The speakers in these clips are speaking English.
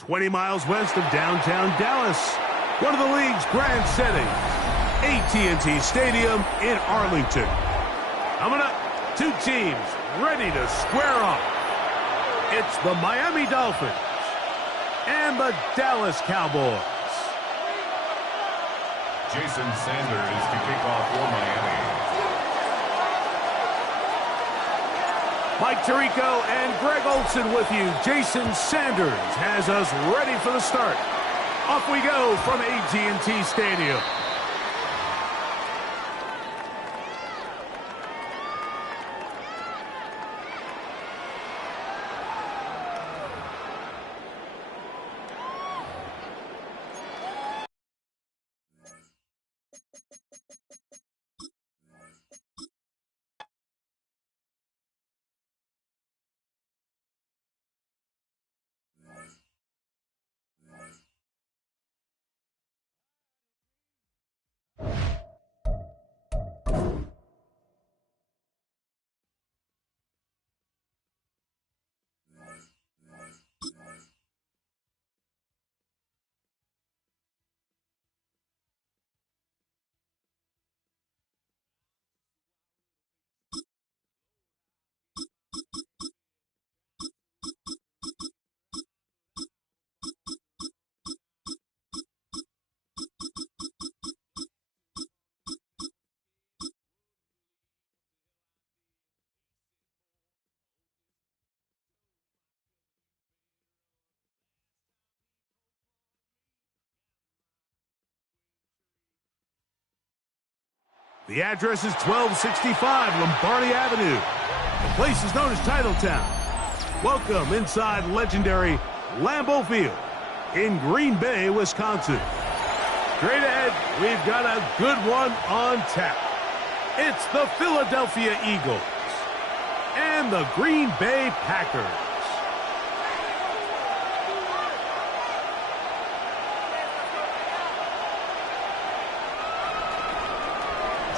$20 miles west of downtown Dallas, one of the league's grand settings, AT&T Stadium in Arlington. Coming up, two teams ready to square off. It's the Miami Dolphins and the Dallas Cowboys. Jason Sanders to kick off for Miami. Mike Tirico and Greg Olson with you. Jason Sanders has us ready for the start. Off we go from AT&T Stadium. The address is 1265 Lombardi Avenue. The place is known as Titletown. Welcome inside legendary Lambeau Field in Green Bay, Wisconsin. Straight ahead, we've got a good one on tap. It's the Philadelphia Eagles and the Green Bay Packers.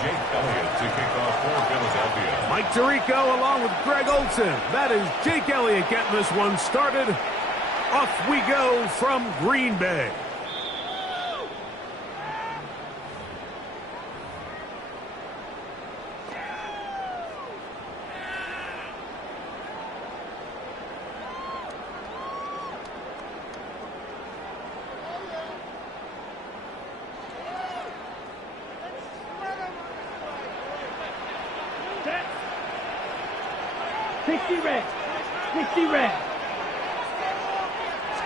Jake Elliott to kick off for Philadelphia. Mike Tirico along with Greg Olson. That is Jake Elliott getting this one started. Off we go from Green Bay.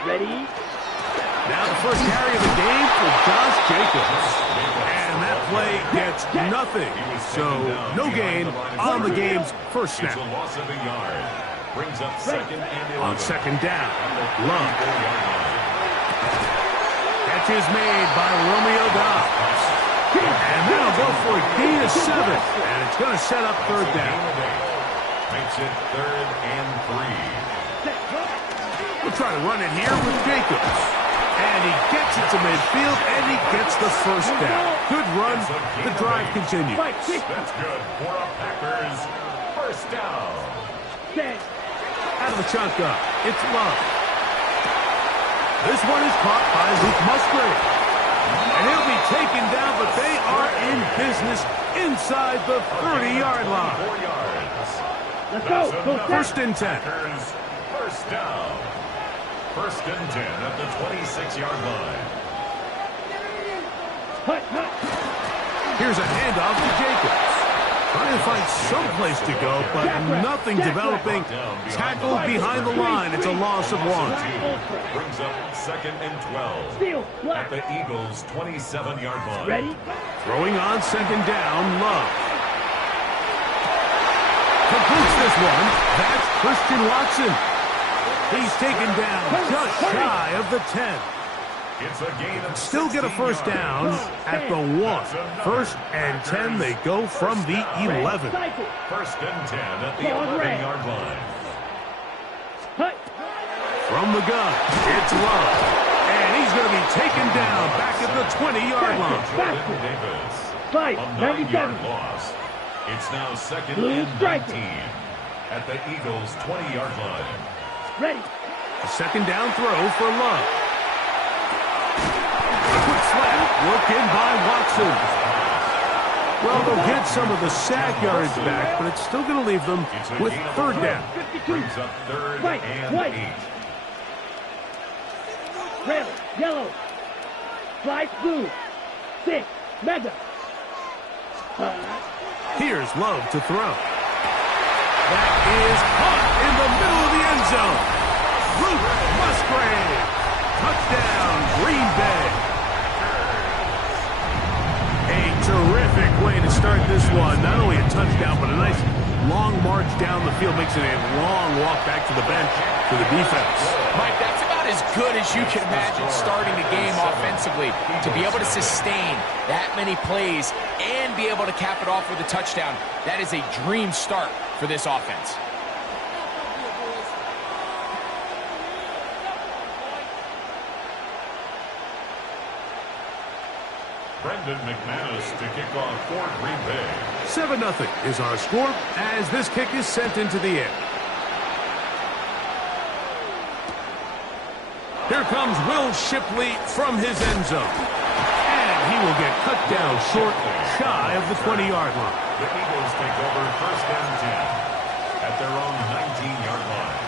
Ready? Now the first carry of the game for Josh Jacobs. And that play gets nothing. So no gain on the game's first snap. It's a loss of a yard. Brings up second and 11. On second down, Love. Catch is made by Romeo Dobbs. And that'll go for a gain of 7. And it's going to set up third down. Makes it 3rd and 3. We'll try to run it here with Jacobs. And he gets it to midfield, and he gets the first down. Good run. The drive continues. That's good for a Packers first down. Out of the shotgun, it's Love. This one is caught by Luke Musgrave. And he'll be taken down, but they are in business inside the 30-yard line. 4 yards. Let's go. First and 10. Packers first down. First and 10 at the 26-yard line. Here's a handoff to Jacobs. Trying to find some place to go, but nothing developing. Tackled behind the line. It's a loss of 1. Brings up second and 12 at the Eagles' 27-yard line. Ready? Throwing on second down, Love. Completes this one. That's Christian Watson. He's taken down just shy of the 10. It's a gain of Still get a first down at the 1. 1st and 10, they go from the 11. 1st and 10 at the 11-yard line. From the gun, it's Love. And he's going to be taken down back at the 20-yard line. Jordan Davis. A 9-yard loss. It's now 2nd and 19 at the Eagles' 20-yard line. Ready. A 2nd down throw for Love. A quick slap, worked in by Watson. Well, they'll get some of the sack yards back, but it's still going to leave them with 3rd down. Brings up 3rd and 8. Red, yellow, slice blue, 6, mega. Here's Love to throw. That is caught in the middle of the end zone. Luke Musgrave. Touchdown, Green Bay. A terrific way to start this one. Not only a touchdown, but a nice long march down the field. Makes it a long walk back to the bench for the defense. Mike, that's about as good as you can imagine starting the game offensively. To be able to sustain that many plays and be able to cap it off with a touchdown, that is a dream start for this offense. Brendan McManus to kick off for Green Bay. 7-0 is our score as this kick is sent into the air. Here comes Will Shipley from his end zone. And he will get cut down short, shy of the 20-yard line. The Eagles take over 1st and 10 at their own 19-yard line.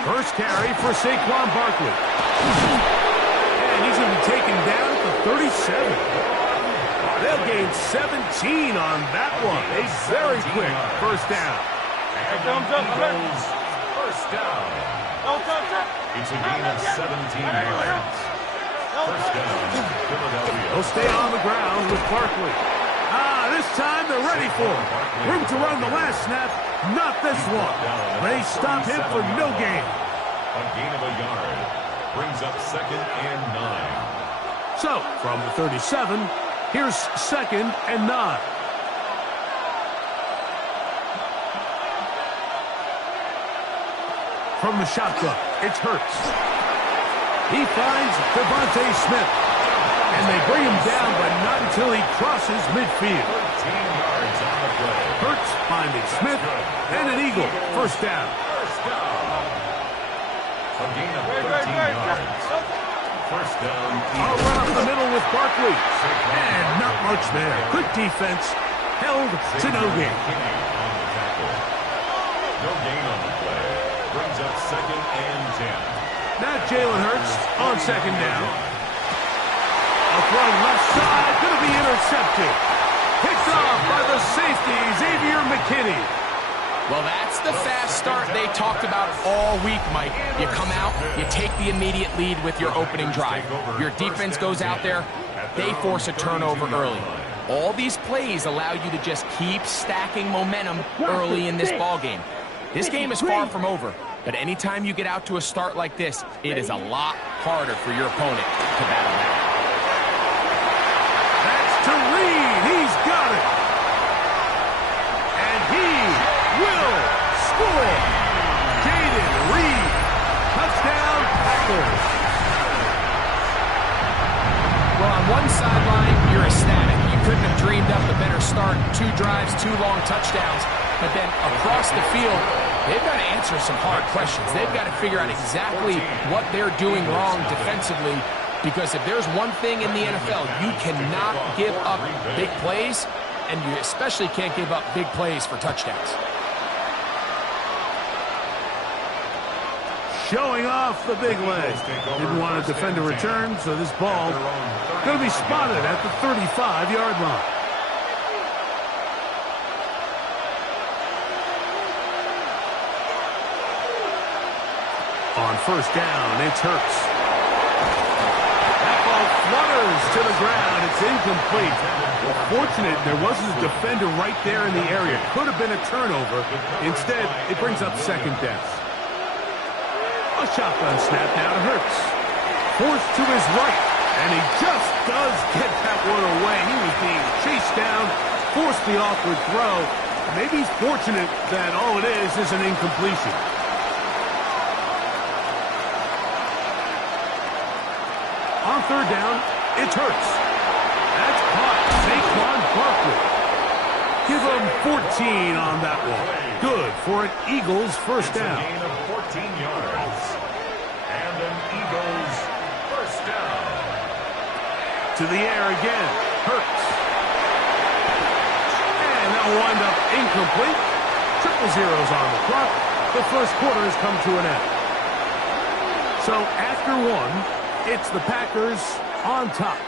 First carry for Saquon Barkley. And he's going to be taken down at the 37. They'll gain 17 on that one. A very quick first down. And Eagles first down. It's a gain of 17 yards. First down, Philadelphia. They'll stay on the ground with Barkley. This time they're ready for him. Room to run the last snap. Not this one. They stop him for no gain. A gain of a yard. Brings up 2nd and 9. So, from the 37, here's 2nd and 9. From the shotgun, it's Hurts. He finds Devontae Smith. And they bring him down, but not until he crosses midfield. 13 yards on the play. Hurts finding Smith, and an Eagle. First down. First down. A gain of 13 yards. First down. I'll run up the middle with Barkley. And not much there. Good defense. Held to no gain. No gain on the play. Brings up 2nd and 10. Now Jalen Hurts on 2nd down. A throw left side, going to be intercepted. Picked off by the safety, Xavier McKinney. Well, that's the fast start they talked about all week, Mike. You come out, you take the immediate lead with your opening drive. Your defense goes out there, they force a turnover early. All these plays allow you to just keep stacking momentum early in this ballgame. This game is far from over, but anytime you get out to a start like this, it is a lot harder for your opponent to battle back. To Reed, he's got it. And he will score. Jaden Reed, touchdown Packers. Well, on one sideline, you're ecstatic. You couldn't have dreamed up a better start. 2 drives, 2 long touchdowns. But then across the field, they've got to answer some hard questions. They've got to figure out exactly what they're doing wrong defensively. Because if there's one thing in the NFL, you cannot give up big plays, and you especially can't give up big plays for touchdowns. Showing off the big leg. Didn't want to defend a return, so this ball going to be spotted at the 35-yard line. On first down, it's Hurts. fires to the ground. It's incomplete. Well, fortunate there wasn't a defender right there in the area. Could have been a turnover. Instead, it brings up second down. A shotgun snap now to Hurts. Forced to his right, and he just does get that one away. He was being chased down, forced the awkward throw. Maybe he's fortunate that all it is an incompletion. On third down, it's Hurts. That's caught. Saquon Barkley. Give him 14 on that one. Good for an Eagles first down. Gain of 14 yards. And an Eagles first down. To the air again. Hurts. And that'll wind up incomplete. Triple zeros on the clock. The first quarter has come to an end. So after one, it's the Packers on top.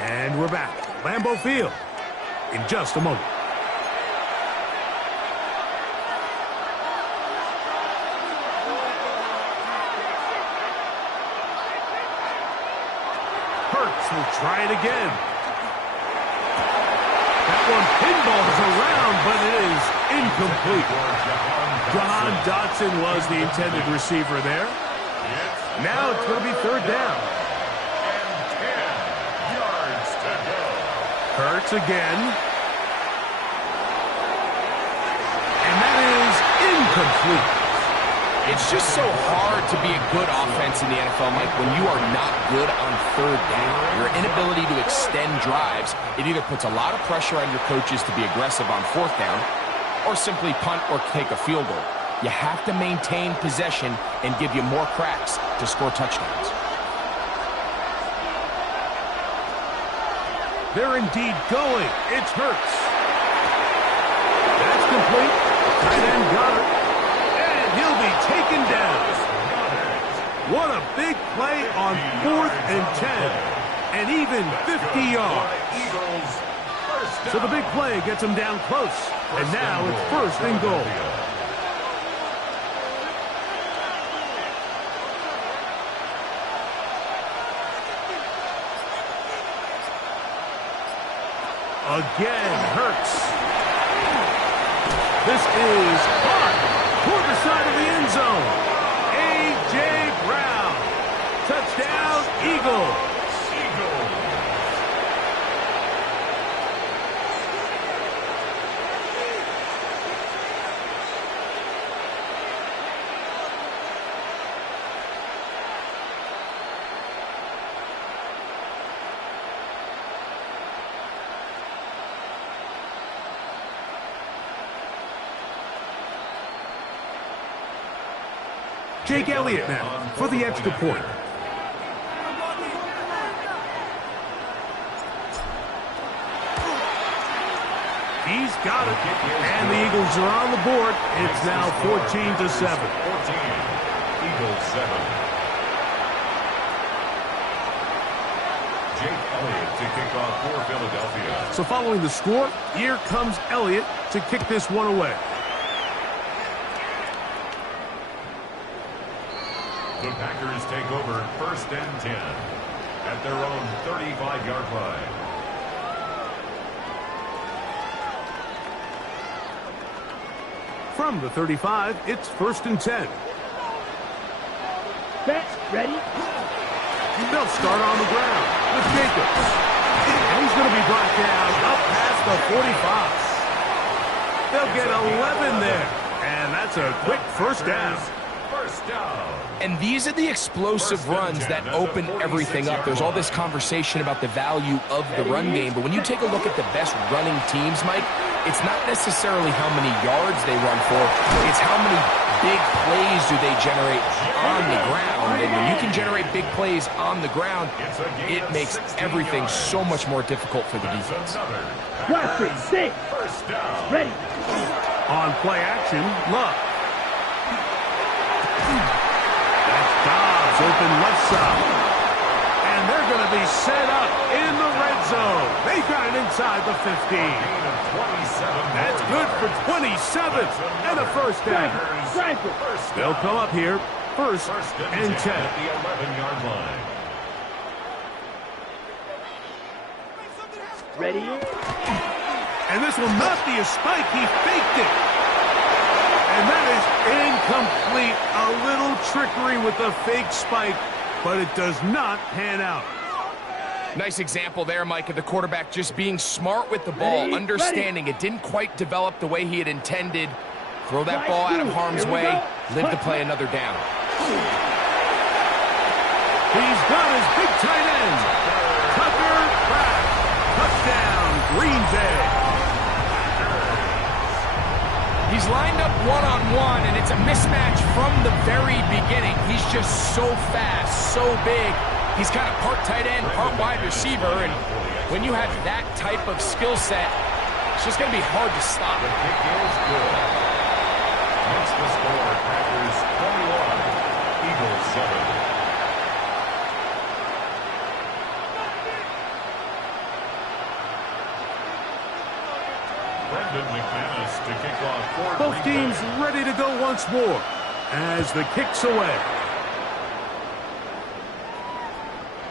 And we're back. Lambeau Field in just a moment. Hurts will try it again. That one pinballs around, but it is incomplete. Jahan Dotson was the intended receiver there. Now it's going to be third down. Hurts again. And that is incomplete. It's just so hard to be a good offense in the NFL, Mike, when you are not good on third down. Your inability to extend drives, it either puts a lot of pressure on your coaches to be aggressive on fourth down, or simply punt or take a field goal. You have to maintain possession and give you more cracks to score touchdowns. They're indeed going. It's Hurts. That's complete. Tight end got it. And he'll be taken down. What a big play on 4th and 10. And even 50 yards. So the big play gets him down close. And now it's first and goal. Again, Hurts. This is caught toward the side of the end zone. A.J. Brown. Touchdown, Eagles. Jake Elliott now for the extra point. He's got it. And the Eagles are on the board. It's now 14-7. 14. Eagles 7. Jake Elliott to kick off for Philadelphia. So following the score, here comes Elliott to kick this one away. The Packers take over first and 10 at their own 35-yard line. From the 35, it's first and 10. Set, ready. They'll start on the ground with Jacobs. And he's going to be brought down up past the 45. They'll get 11 there. And that's a quick first down. First down. And these are the explosive runs that open everything up. There's all this conversation about the value of the run game, but when you take a look at the best running teams, Mike, it's not necessarily how many yards they run for, it's how many big plays do they generate on the ground. And when you can generate big plays on the ground, it makes everything so much more difficult for the defense. Crossing, 6. Ready. On play action, Love. That's Dobbs open left side. And they're going to be set up in the red zone. They got it inside the 15. That's good for 27 and a first down. They'll come up here first and 10. At the 11-yard line. Ready? And this will not be a spike. He faked it. And that is incomplete. A little trickery with the fake spike, but it does not pan out. Nice example there, Mike, of the quarterback just being smart with the ball, understanding it didn't quite develop the way he had intended. Throw that ball out of harm's way, live to play another down. He's got his big tight end. Tucker Kraft. Touchdown, Green Bay. He's lined up one-on-one, and it's a mismatch from the very beginning. He's just so fast, so big. He's kind of part tight end, part wide receiver, and when you have that type of skill set, it's just going to be hard to stop. The kick is good. Makes the score Packers 21, Eagles 7. To kick off. Both teams ready to go once more as the kick's away.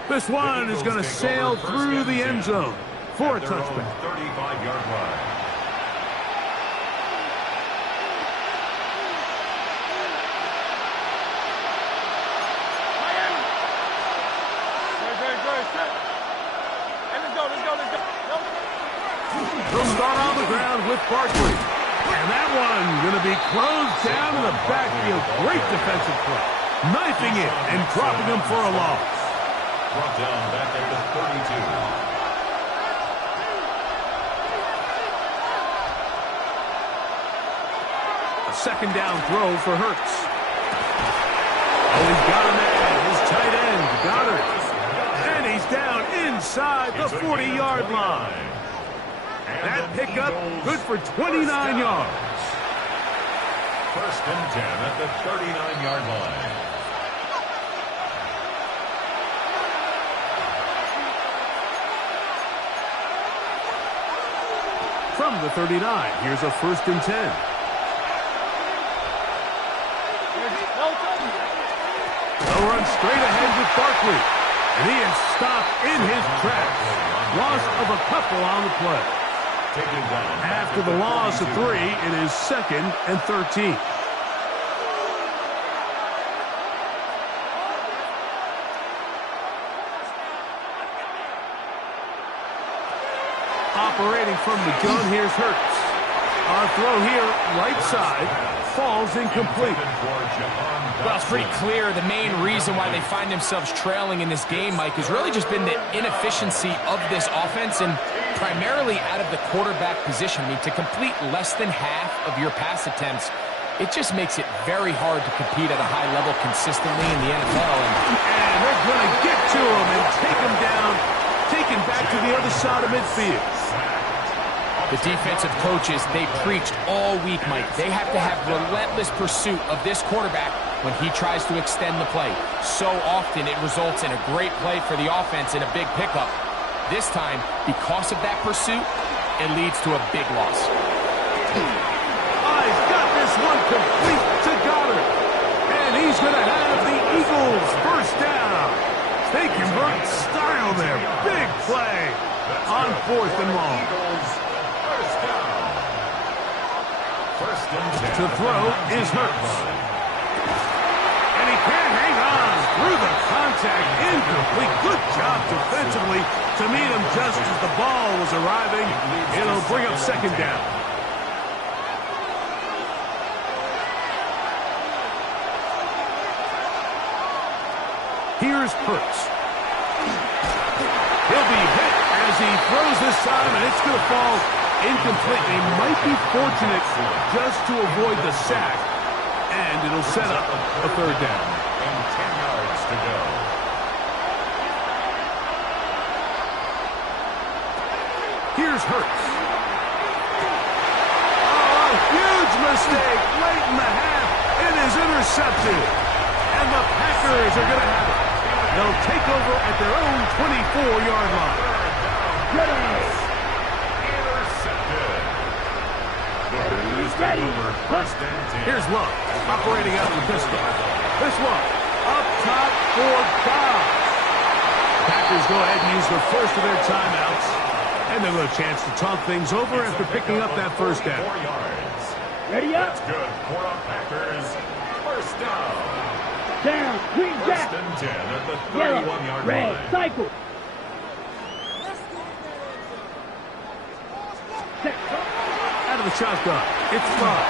This one is going to sail through the end zone for a touchback. 35-yard line. They'll start on the ground with Barkley. And that one going to be closed down in the backfield. Great defensive play. Knifing it and dropping him for a loss. Brought down back at the 32. A second down throw for Hurts. Oh, he's got a man. His tight end, Goddard. And he's down inside the 40-yard line. That pickup good for 29 yards. First and 10 at the 39-yard line. From the 39, here's a first and 10. They'll run straight ahead with Barkley. And he is stopped in his tracks. Loss of a couple on the play. After the loss of 3, it is second and 13. Operating from the gun, here's Hurts. Our throw here, right side, falls incomplete. Well, it's pretty clear the main reason why they find themselves trailing in this game, Mike, has really just been the inefficiency of this offense and primarily out of the quarterback position. I mean, to complete less than half of your pass attempts, it just makes it very hard to compete at a high level consistently in the NFL. And they're going to get to him and take him down, take him back to the other side of midfield. The defensive coaches, they preached all week, Mike. They have to have relentless pursuit of this quarterback when he tries to extend the play. So often it results in a great play for the offense and a big pickup. This time, because of that pursuit, it leads to a big loss. He's got this one complete to Goddard. And he's going to have the Eagles first down. They convert style there. Big play on 4th and long. To throw is Hurts. And he can't hang on through the contact. Incomplete. Good job defensively to meet him just as the ball was arriving. It'll bring up second down. Here's Hurts. He'll be hit as he throws this time, and it's going to fall incomplete. They might be fortunate just to avoid the sack, and it'll set up a third down. And 10 yards to go. Here's Hurts. Oh, a huge mistake late in the half. It is intercepted, and the Packers are going to have it. They'll take over at their own 24-yard line. Here's Love, operating out of the pistol. This one, up top for Cobb. Packers go ahead and use the first of their timeouts. And they'll have a chance to talk things over after picking up that first down. 4 yards. Ready up. That's good for the Packers. First down. Down. Green First jack. and 10 at the Yellow. 31-yard Red. line. Cycle. Out of the shotgun. It's Love.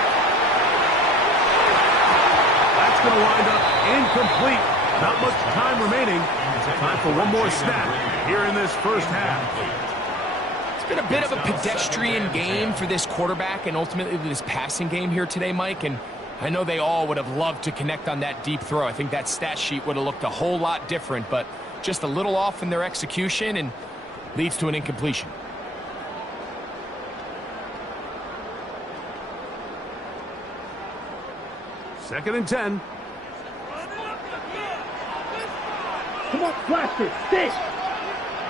That's going to wind up incomplete. Not much time remaining. Time for one more snap here in this first half. It's been a bit of a pedestrian game for this quarterback and ultimately this passing game here today, Mike. And I know they all would have loved to connect on that deep throw. I think that stat sheet would have looked a whole lot different, but just a little off in their execution and leads to an incompletion. Second and 10. Come on, blaster. Stick.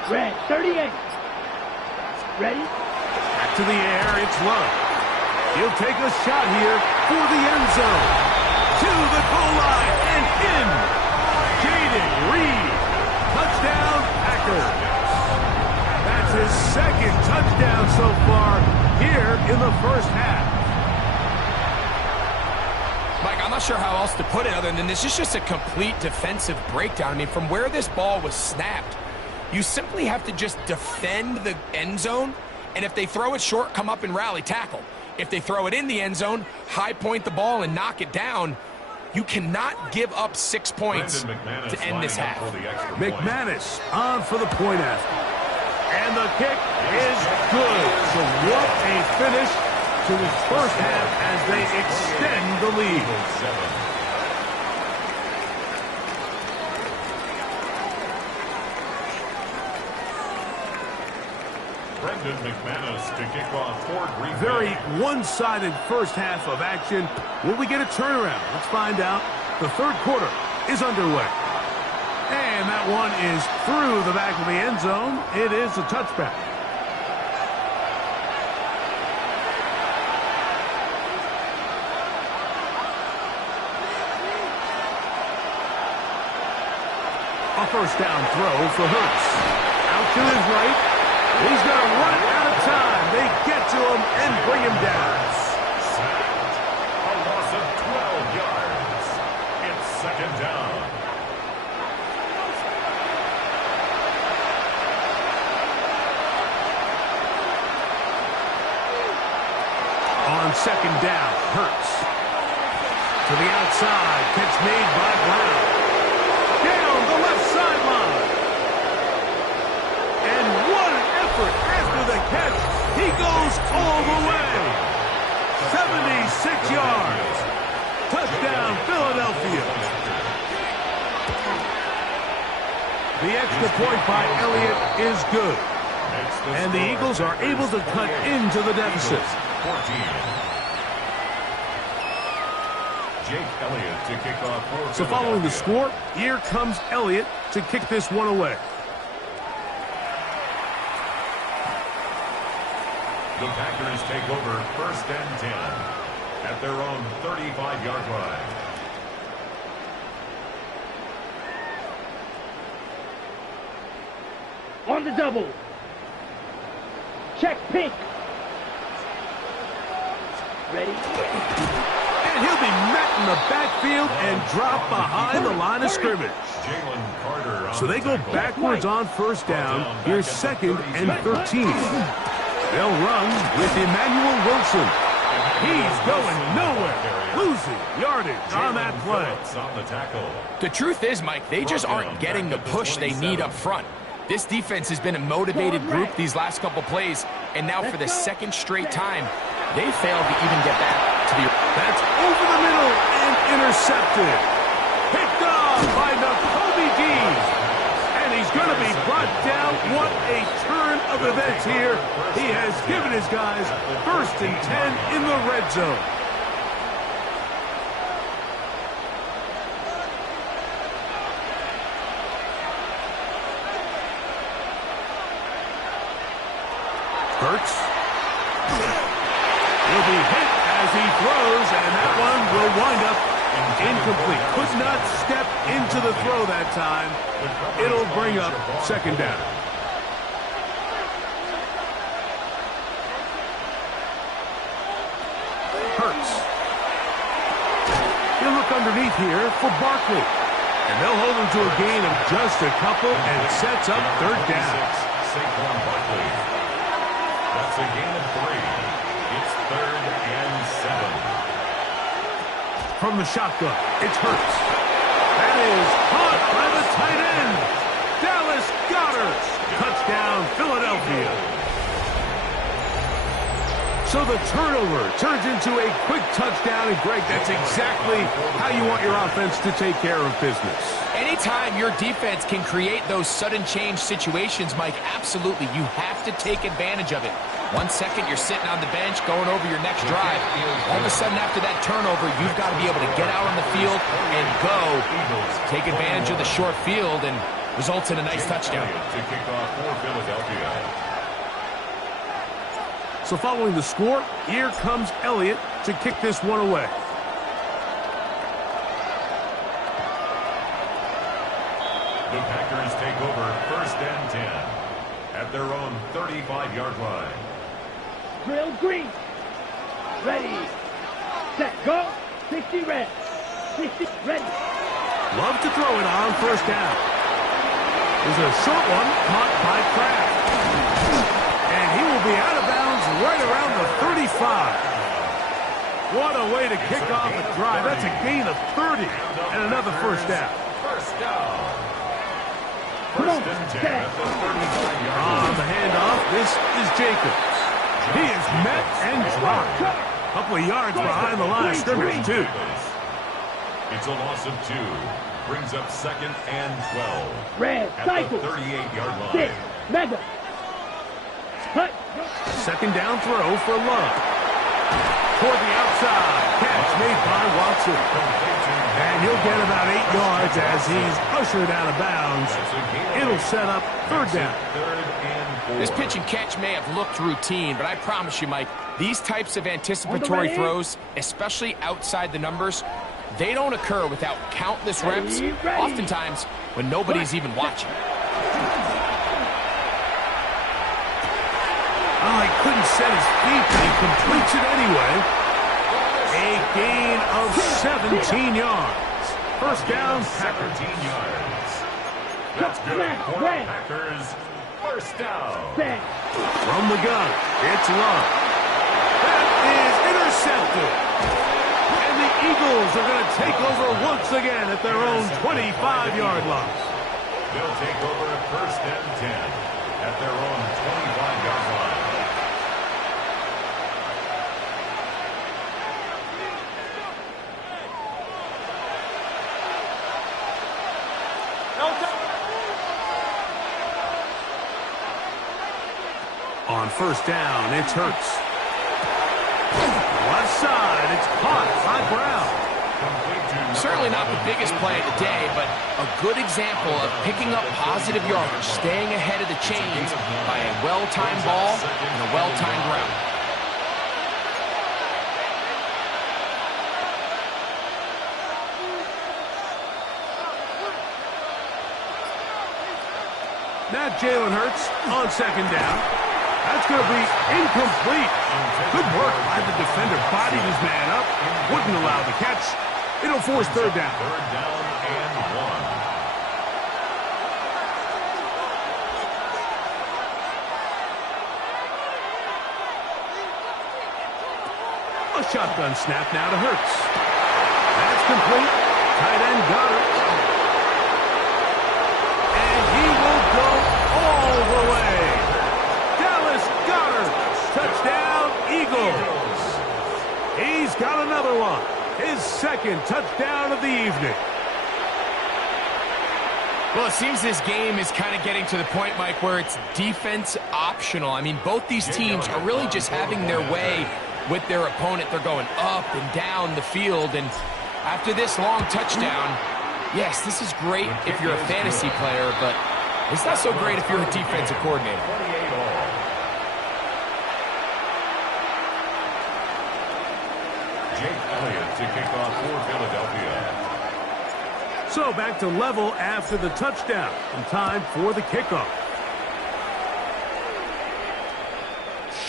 Red. 38. Ready? Back to the air. It's Love. He'll take a shot here for the end zone. To the goal line and in. Jaden Reed. Touchdown, Packers. That's his second touchdown so far here in the first half. Mike, I'm not sure how else to put it other than this is just a complete defensive breakdown. I mean, from where this ball was snapped, you simply have to just defend the end zone, and if they throw it short, come up and rally tackle. If they throw it in the end zone, high point the ball and knock it down. You cannot give up 6 points to end this half. McManus on for the point after. And the kick is good. So what a finish to his first half as they extend the lead. Brendan McManus to kick off for Green Bay. Very one-sided first half of action. Will we get a turnaround? Let's find out. The third quarter is underway. And that one is through the back of the end zone. It is a touchback. A first down throw for Hurts. Out to his right. He's going to run out of time. They get to him and bring him down. Sacked. A loss of 12 yards. It's second down. On second down, Hurts. To the outside. Catch made by Brown. Down the left sideline. And what an effort after the catch. He goes all the way. 76 yards. Touchdown, Philadelphia. The extra point by Elliott is good. And the Eagles are able to cut into the deficit. 14. Jake Elliott to kick off for So following the score, here comes Elliott to kick this one away. The Packers take over first and 10 at their own 35-yard line. On the double. Check pink. Ready? And he'll be met in the backfield and dropped behind the line of scrimmage. Jalen Carter on So they go tackle. backwards on first down. Here's second and 13. They'll run with Emmanuel Wilson. He's going nowhere. Losing yardage on that play. Phillips on the tackle. The truth is, Mike, they just aren't getting the push they need up front. This defense has been a motivated group these last couple plays, and now for the second straight time, they failed to even get back to the... That's over the middle and intercepted. Picked off by Nakobe Dean. And he's going to be brought down. What a turn of events here. He has given his guys first and 10 in the red zone. Hurts. Will be hit as he throws, and that one will wind up incomplete. Could not step into the throw that time. It'll bring up second down. Hurts. He'll look underneath here for Barkley. And they'll hold him to a gain of just a couple and sets up third down. Saquon Barkley. That's a gain of 3. It's 3rd and 7. From the shotgun, it's Hurts. That is caught by the tight end. Dallas Goedert. Touchdown, Philadelphia. So the turnover turns into a quick touchdown, and Greg, that's exactly how you want your offense to take care of business. Anytime your defense can create those sudden change situations, Mike, absolutely, you have to take advantage of it. 1 second, you're sitting on the bench, going over your next drive. All of a sudden, after that turnover, you've got to be able to get out on the field and go. Take advantage of the short field, and results in a nice touchdown. To kick off for Philadelphia. So following the score, here comes Elliott to kick this one away. The Packers take over 1st and 10 at their own 35-yard line. Drill green. Ready. Set. Go. 60 red. 60 ready. Love to throw it on 1st down. There's a short one caught by Kraft. And he will be out of bounds right around the 35. What a way to kick off a drive. That's a gain of 30 and another 1st down. First down. 1st and 10 at the 35-yard line. On the handoff, this is Jacobs. He is met and dropped. A couple of yards behind the line of scrimmage, too. It's a loss of 2. Brings up 2nd and 12. Red. At Cycle. the 38-yard line. 6. Mega. Cut. 2nd down throw for Love. Toward the outside. Catch made by Watson. And he'll get about 8 yards as he's ushered out of bounds. It'll set up 3rd down. 3rd and 4. This pitch and catch may have looked routine, but I promise you, Mike, these types of anticipatory throws, especially outside the numbers, they don't occur without countless reps, oftentimes when nobody's even watching. Oh, he couldn't set his feet, but he completes it anyway. A gain of 17 yards. 1st down, Packers. 17 yards. That's good for the Packers. 1st down. From the gun, it's Love. That is intercepted. And the Eagles are going to take over once again at their own 25-yard line. They'll take over 1st and 10 at their own 25-yard line. On 1st down, it's Hurts. Left side, it's caught by Brown. Certainly not the biggest play of the day, but a good example of picking up positive yardage, staying ahead of the chains by a well-timed ball and a well-timed route. Now Jalen Hurts on 2nd down. That's going to be incomplete. Good work by the defender. Bodied his man up. Wouldn't allow the catch. It'll force 3rd down. 3rd down and 1. A shotgun snap now to Hurts. That's complete. Tight end Goedert. And he will go all the way. Dallas Goedert. Touchdown, Eagles. He's got another one. His 2nd touchdown of the evening. Well, it seems this game is kind of getting to the point, Mike, where it's defense optional. I mean, both these teams are really just having their way with their opponent. They're going up and down the field, and after this long touchdown, yes, this is great if you're a fantasy player, but it's not so great if you're a defensive coordinator. 28 all. Jake Elliott to kick off for Philadelphia. So back to level after the touchdown, and time for the kickoff.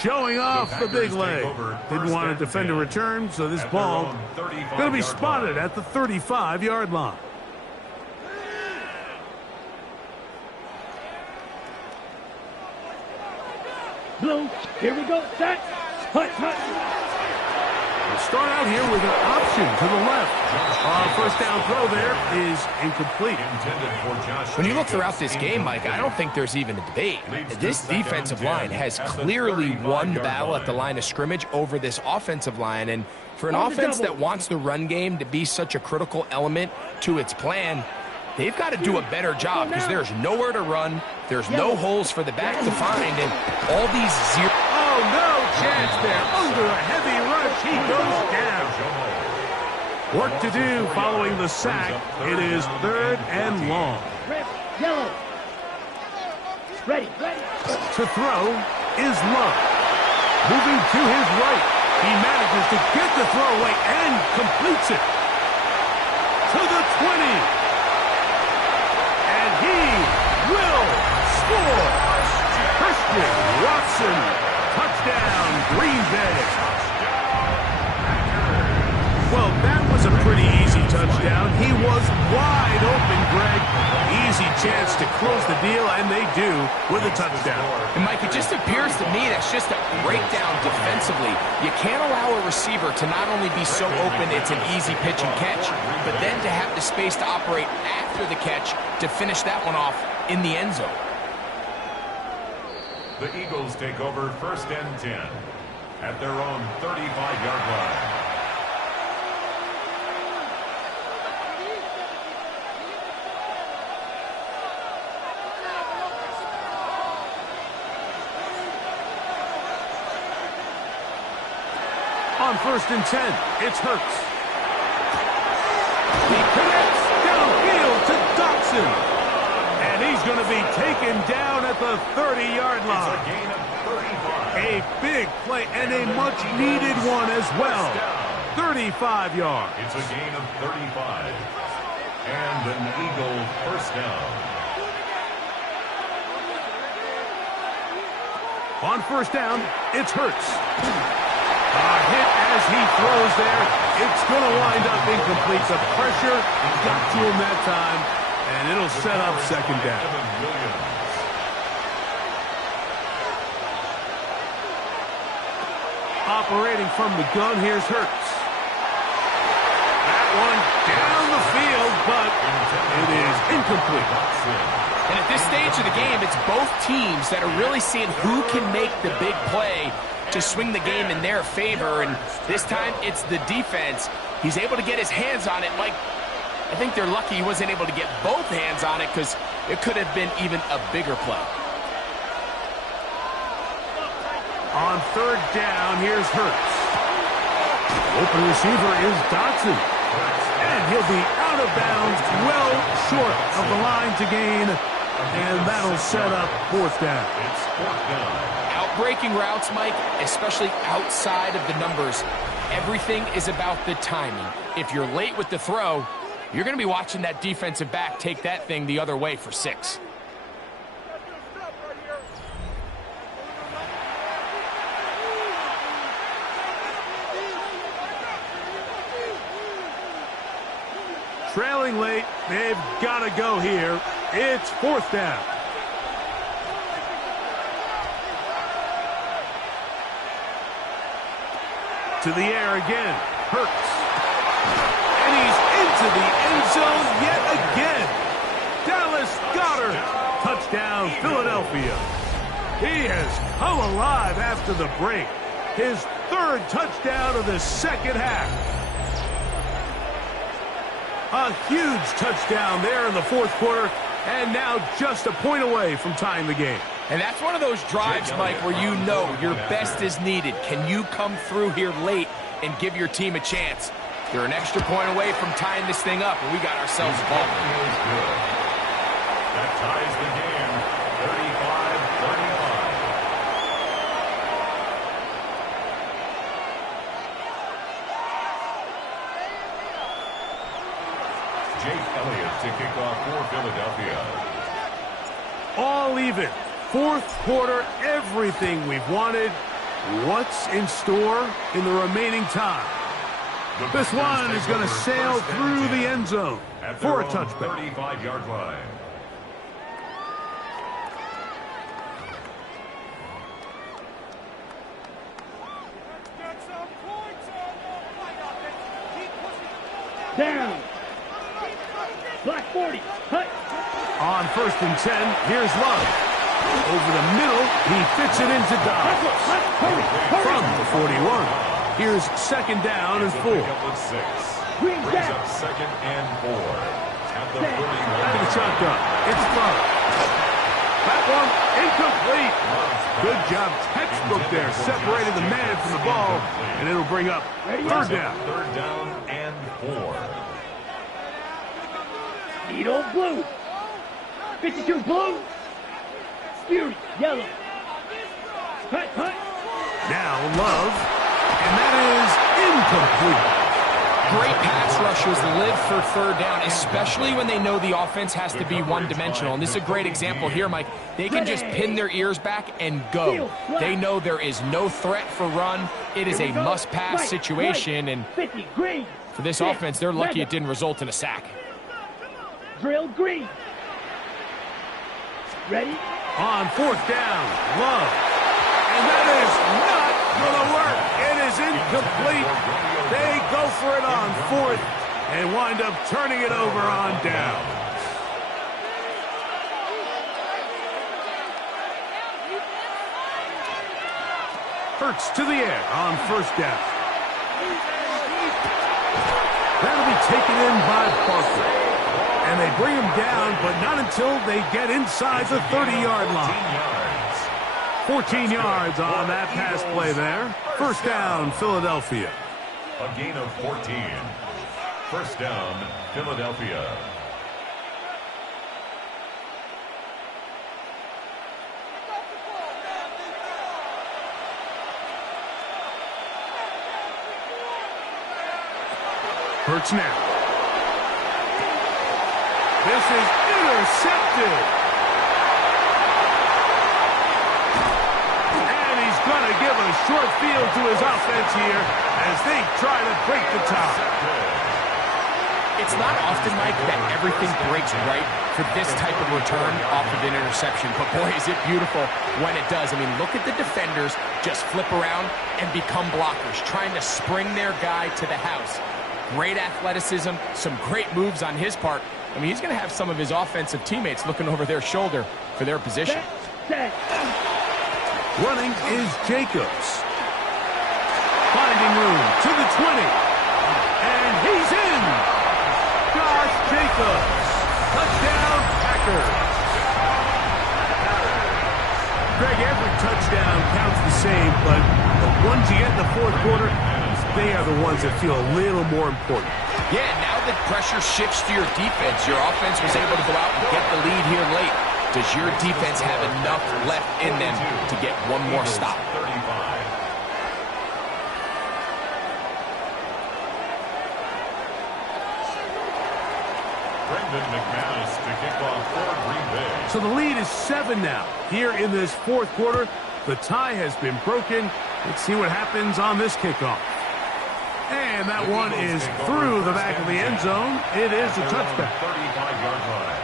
showing off the big leg. Didn't want to defend a return, so this ball going to be spotted at the 35-yard line. Blue, here we go, set, hut, hut. We'll start out here with an option to the left. First down throw there is incomplete. When you look throughout this game, Mike, I don't think there's even a debate. This defensive line has clearly won the battle at the line of scrimmage over this offensive line. And for an offense that wants the run game to be such a critical element to its plan, they've got to do a better job because there's nowhere to run. There's no holes for the back to find. And all these zero... Oh, no chance there. Under a heavy rush, he goes down. Work to do following the sack. It is 3rd and long. Yellow. Ready, ready. To throw is Love. Moving to his right. He manages to get the throw away and completes it. To the 20. And he will score. Christian Watson. Touchdown, Green Bay. Well, that was a pretty easy touchdown. He was wide open, Greg. Easy chance to close the deal, and they do with a touchdown. And, Mike, it just appears to me that's just a breakdown defensively. You can't allow a receiver to not only be so open it's an easy pitch and catch, but then to have the space to operate after the catch to finish that one off in the end zone. The Eagles take over 1st and 10 at their own 35-yard line. On 1st and 10, it's Hurts. He connects downfield to Dotson. And he's going to be taken down at the 30-yard line. It's a gain of 35. A big play and a much-needed one as well. 35 yards. It's a gain of 35. And an Eagle first down. On 1st down, it's Hurts. A hit as he throws there. It's going to wind up incomplete. The pressure got to him that time, and it'll set up 2nd down. Operating from the gun, here's Hurts. That one down the field, but it is incomplete. And at this stage of the game, it's both teams that are really seeing who can make the big play to swing the game in their favor, and this time it's the defense. He's able to get his hands on it. Mike, I think they're lucky he wasn't able to get both hands on it because it could have been even a bigger play. On 3rd down, here's Hurts. Open receiver is Dotson. And he'll be out of bounds, well short of the line to gain, and that'll set up 4th down. It's 4th down. Breaking routes, Mike, especially outside of the numbers, everything is about the timing. If you're late with the throw, you're going to be watching that defensive back take that thing the other way for 6. Trailing late, they've got to go here. It's 4th down. To the air again, Hurts. And he's into the end zone yet again. Dallas Goedert. Touchdown, Philadelphia. He has come alive after the break. His 3rd touchdown of the 2nd half. A huge touchdown there in the 4th quarter, and now just a point away from tying the game. And that's one of those drives, Mike, where you know your best is needed. Can you come through here late and give your team a chance? They're an extra point away from tying this thing up, and we got ourselves a ball. That ties the game, 35-35. Jake Elliott to kick off for Philadelphia. All even. 4th quarter, everything we've wanted. What's in store in the remaining time? This one is going to sail through the end zone for a touchback. 35-yard line. Down. Black 40. Hut. On 1st and 10, here's Love. Over the middle, he fits it into Dobbs. From the 41, here's 2nd down and 4. Brings up 2nd and 4. At the 31. Out of the shotgun, it's Love. That one incomplete. Good job, textbook there, separating the man from the ball, and it'll bring up 3rd down. 3rd down and 4. Needle blue. 52 blue. Beauty yellow. Hut, hut. Now Love, and that is incomplete. Great pass rushers live for 3rd down, especially when they know the offense has to be one-dimensional. And this is a great example here, Mike. They can just pin their ears back and go. They know there is no threat for run. It is a must-pass situation, and for this offense, they're lucky it didn't result in a sack. Drill green. Ready? On 4th down, Love. And that is not going to work. It is incomplete. They go for it on 4th and wind up turning it over on down. Hurts to the air on 1st down. That'll be taken in by Parker. And they bring him down, but not until they get inside the 30-yard line. 14 yards on that pass play there. 1st down, Philadelphia. A gain of 14. 1st down, Philadelphia. Hurts now. This is intercepted. And he's going to give a short field to his offense here as they try to break the tie. It's not often, Mike, that everything breaks right for this type of return off of an interception. But, boy, is it beautiful when it does. I mean, look at the defenders just flip around and become blockers, trying to spring their guy to the house. Great athleticism, some great moves on his part. I mean, he's going to have some of his offensive teammates looking over their shoulder for their position. Running is Jacobs. Finding room to the 20. And he's in. Josh Jacobs. Touchdown, Packers. Greg, every touchdown counts the same, but the ones you get in the 4th quarter, they are the ones that feel a little more important. Yeah, now that pressure shifts to your defense, your offense was able to go out and get the lead here late. Does your defense have enough left in them to get one more stop? So the lead is 7 now. Here in this 4th quarter, the tie has been broken. Let's see what happens on this kickoff. And that one is through the back of the end zone. It is a touchback. 35-yard line.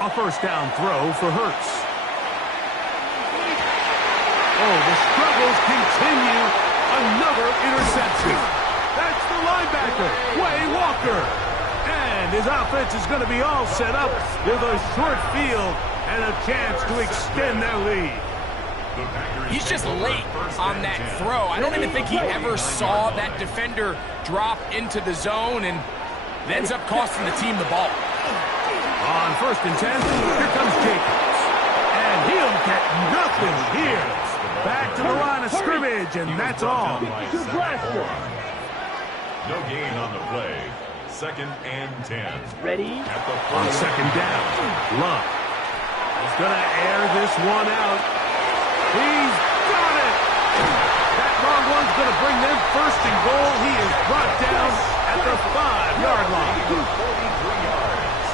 A 1st down throw for Hurts. Oh, the struggles continue. Another interception. That's the linebacker, Quay Walker. And his offense is going to be all set up with a short field and a chance to extend their lead. He's just late on that throw. I don't even think he ever saw that defender drop into the zone, and it ends up costing the team the ball. On 1st and 10, here comes Jacobs. And he'll get nothing here. Back to the line of scrimmage, and that's all. No gain on the play. 2nd and 10. Ready? On 2nd down, Love is going to air this one out. He's got it! That long one's going to bring them 1st and goal. He is brought down at the 5-yard line. 43 yards.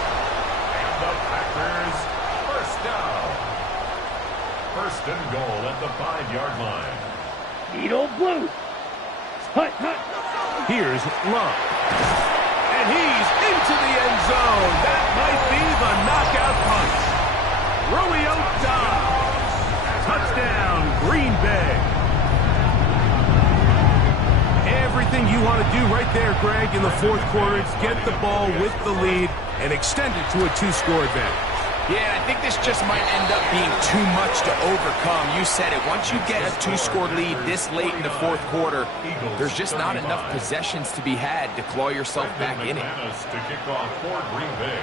And the Packers 1st down. First and goal at the 5-yard line. Eagle Blue. Hut, hut. Here's Love. And he's into the end zone. That might be the knockout punch. Romeo Dobbs. Touchdown, Green Bay. Everything you want to do right there, Greg, in the fourth quarter is get the ball with the lead and extend it to a 2-score advantage. Yeah, I think this just might end up being too much to overcome. You said it. Once you get a 2-score lead this late in the fourth quarter, there's just not enough possessions to be had to claw yourself back in it. To kick off for Green Bay.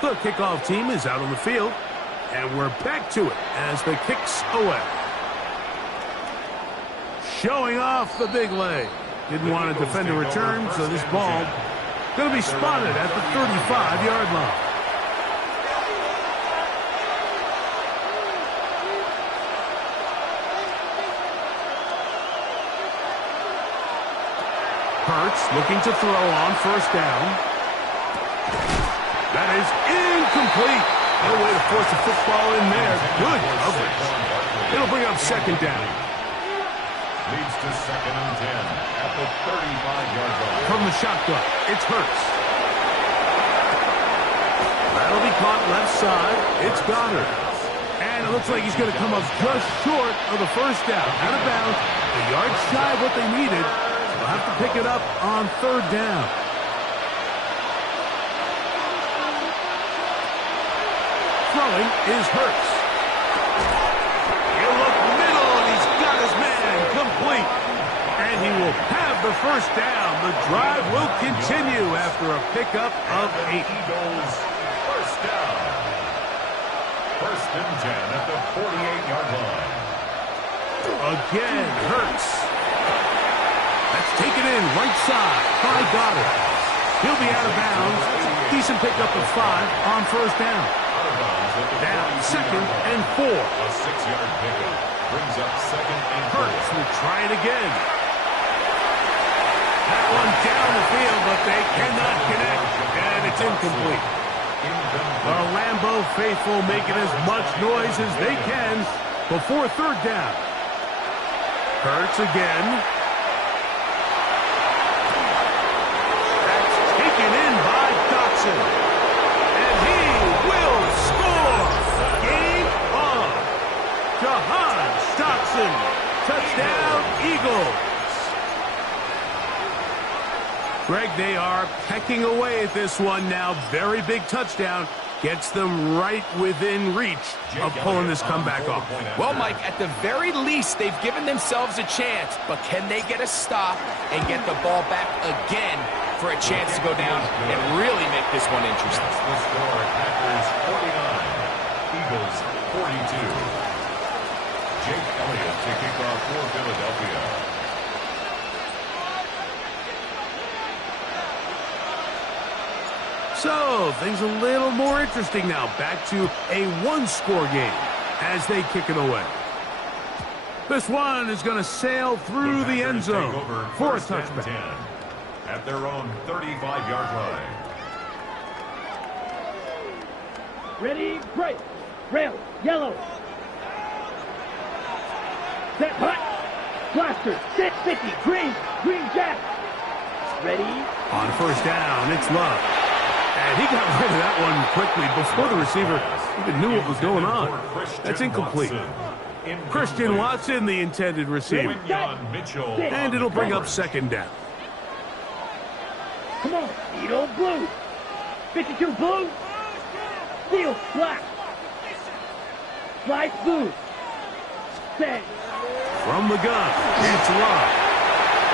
The kickoff team is out on the field, and we're back to it as the kick's away. Showing off the big leg. Didn't want to defend a return, so this ball going to be spotted at the 35-yard line. Hurts looking to throw on first down. That is incomplete. No way to force the football in there. Good coverage. It'll bring up second down. Leads to second and 10 at the 35-yard line. From the shotgun, it's Hurts. That'll be caught left side. It's Goddard. And it looks like he's going to come up just short of the first down. Out of bounds. A yard shy of what they needed. They'll have to pick it up on third down. Throwing is Hurts. He'll look middle, and he's got his man complete. And he will have the first down. The drive will continue after a pickup of 8. Eagles first down. First and 10 at the 48-yard line. Again, Hurts. That's taken in right side by Goddard. He'll be out of bounds. Decent pickup of 5 on first down. Now, second and 4. A 6-yard pickup brings up second and 4. Hurts will try it again. That one down the field, but they cannot connect, and it's incomplete. The Lambeau faithful making as much noise as they can before third down. Hurts again. That's taken in by Dotson. And he will score. Game on. Jahan Dotson. Touchdown, Eagles. Greg, they are pecking away at this one now. Very big touchdown. Gets them right within reach of pulling this comeback off. Well, Mike, at the very least, they've given themselves a chance. But can they get a stop and get the ball back again for a chance to go down and really make this one interesting? That's the score. Packers 49, Eagles 42. Jake Elliott to kick off for Philadelphia. So, things a little more interesting now. Back to a 1-score game as they kick it away. This one is going to sail through the end zone for a touchback. 10 at their own 35-yard line. Ready, break. Rail, yellow. Set, hut. Blaster, set, 50, green, green jack. Ready. On first down, it's Love. And he got rid of that one quickly before the receiver even knew what was going on. That's incomplete. Christian Watson, the intended receiver. And it'll bring up second down. Come on, Eagle Blue. 52 blue. Steel black. Slide blue. Set. From the gun, it's Love.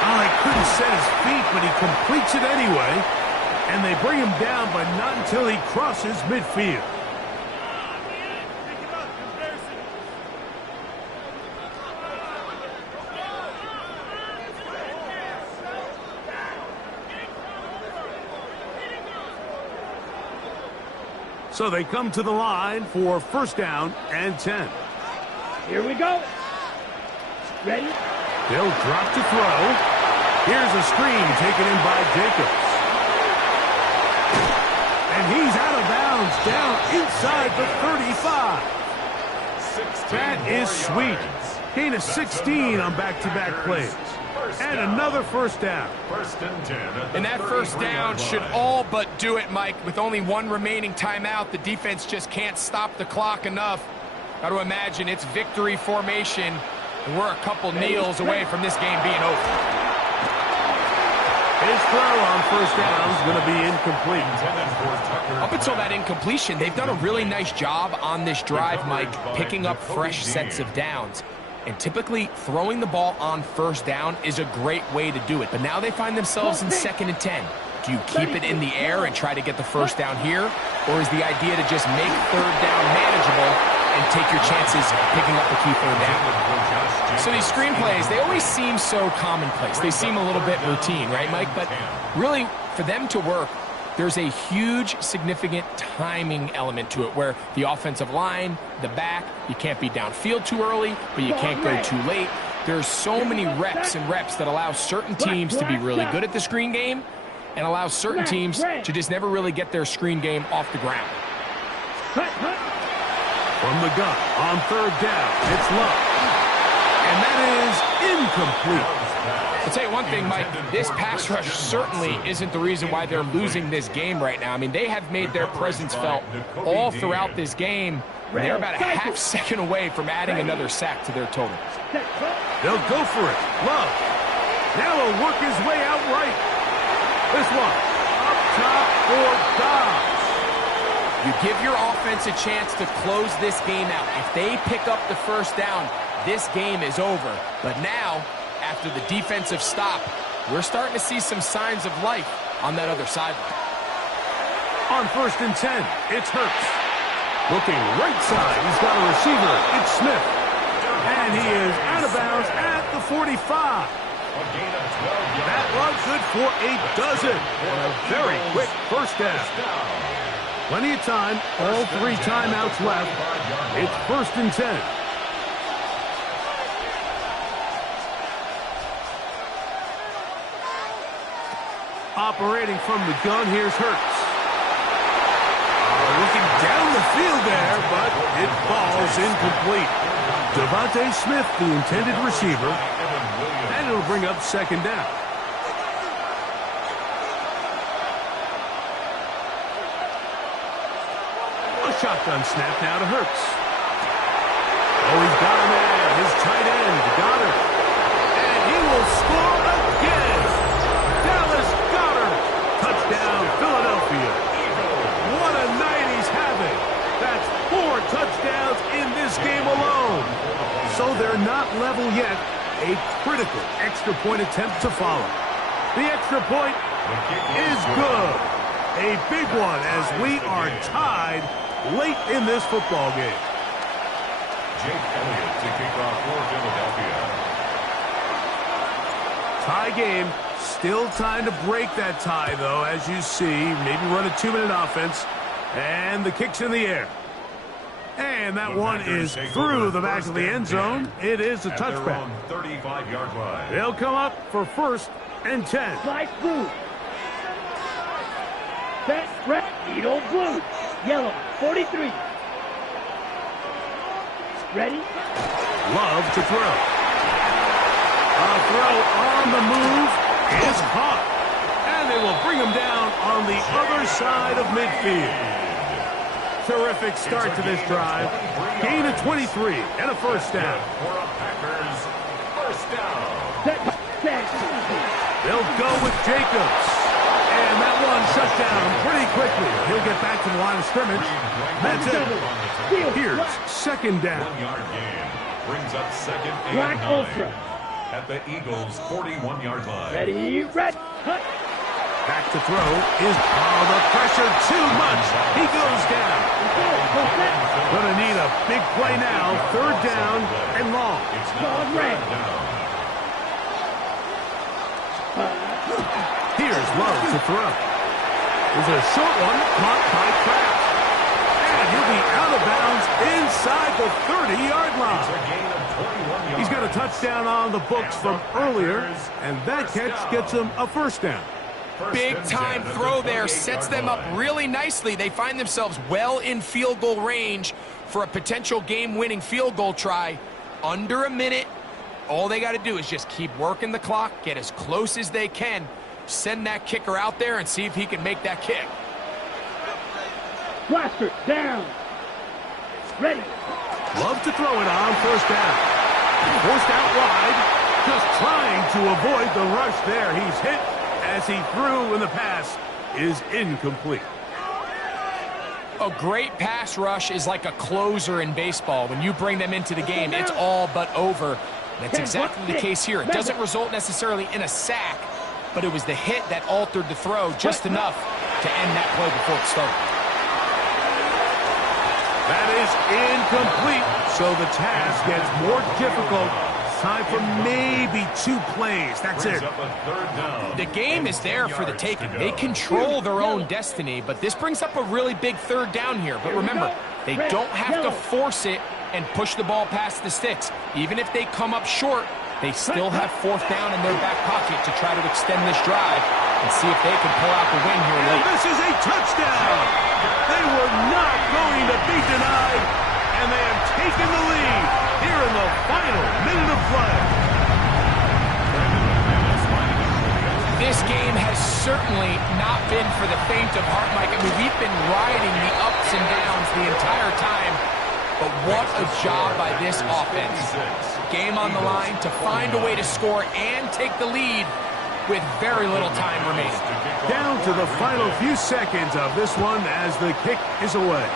Oh, he couldn't set his feet, but he completes it anyway. And they bring him down, but not until he crosses midfield. So they come to the line for first down and 10. Here we go. Ready? They'll drop to throw. Here's a screen taken in by Jacobs. down inside the 35. That is sweet. Gain of 16 on back-to-back plays. And another first down. And that first down should all but do it, Mike. With only one remaining timeout, the defense just can't stop the clock enough. Got to imagine it's victory formation, and we're a couple kneels away from this game being over. His throw on first down is going to be incomplete. Up until that incompletion, they've done a really nice job on this drive, Mike, picking up fresh sets of downs. And typically, throwing the ball on first down is a great way to do it. But now they find themselves in 2nd and 10. Do you keep it in the air and try to get the first down here? Or is the idea to just make third down manageable and take your chances picking up the key third down? So these screen plays, they always seem so commonplace. They seem a little bit routine, right, Mike? But really, for them to work, there's a huge, significant timing element to it where the offensive line, the back, you can't be downfield too early, but you can't go too late. There's so many reps and reps that allow certain teams to be really good at the screen game and allow certain teams to just never really get their screen game off the ground. From the gun, on third down, it's Love. And that is incomplete. I'll tell you one thing, Mike, this pass rush certainly isn't the reason why they're losing this game right now. I mean, they have made their presence felt all throughout this game. They're about a half second away from adding another sack to their total. They'll go for it. Love. Now he'll work his way out right. This one, up top for Dobbs. You give your offense a chance to close this game out. If they pick up the first down, this game is over. But now, after the defensive stop, we're starting to see some signs of life on that other sideline. On 1st and 10, it's Hurts. Looking right side, he's got a receiver. It's Smith. And he is out of bounds at the 45. That was good for a dozen. And a very quick first down. Plenty of time, all 3 timeouts left. It's 1st and 10. Operating from the gun, here's Hurts. Looking down the field there, but it falls incomplete. Devontae Smith, the intended receiver, and it'll bring up 2nd down. A shotgun snap now to Hurts. Oh, he's got a man, his tight end, Goddard. And he will score again. Dallas Goddard. Touchdown, Philadelphia. What a night he's having. That's 4 touchdowns in this game alone. So they're not level yet. A critical extra point attempt to follow. The extra point is good. A big one as we are tied late in this football game. Jake Elliott to kick off for Philadelphia. Tie game. Still time to break that tie, though, as you see. Maybe run a 2-minute offense. And the kick's in the air. And that one is through the back of the end zone. It is a touchback. 35-yard line. They'll come up for 1st and 10. Light blue. Set, red, Edo blue. Yellow, 43. Ready? Love to throw. A throw on the move is caught. And they will bring him down on the other side of midfield. Terrific start to this drive. Gain of 23 and a first down. Packers, first down. They'll go with Jacobs. And that one shut down pretty quickly. He'll get back to the line of scrimmage. That's it. Here's 2nd down. 1-yard gain. Brings up 2nd and Black 9. Ultra. At the Eagles' 41-yard line. Ready, red, cut. Back to throw is the pressure too much. He goes down. Gonna need a big play now. 3rd down and long. It's now 3rd down. Here's Love to throw. There's a short one caught by Kraft. And he'll be out of bounds inside the 30-yard line. He's got a touchdown on the books from earlier, and that catch gets him a first down. big-time throw there sets them up really nicely. They find themselves well in field goal range for a potential game-winning field goal try. Under a minute, all they got to do is just keep working the clock, get as close as they can, send that kicker out there and see if he can make that kick. Blaster down. Ready. Love to throw it on first down. Forced out wide, just trying to avoid the rush there. He's hit as he threw, and the pass is incomplete. A great pass rush is like a closer in baseball. When you bring them into the game, it's all but over. That's exactly the case here. It doesn't result necessarily in a sack, but it was the hit that altered the throw just enough to end that play before it started. That is incomplete, so the task gets more difficult. Time for maybe 2 plays. That's it. The game is there for the taking. They control their own destiny, but this brings up a really big third down here. But remember, they don't have to force it and push the ball past the sticks. Even if they come up short, they still have 4th down in their back pocket to try to extend this drive and see if they can pull out the win here late. This is a touchdown. They were not going to be denied, and they have taken the lead here in the final minute of play. This game has certainly not been for the faint of heart, Mike. I mean, we've been riding the ups and downs the entire time, but what a job by this offense. Game on the line to find a way to score and take the lead with very little time remaining. Down to the final few seconds of this one as the kick is away.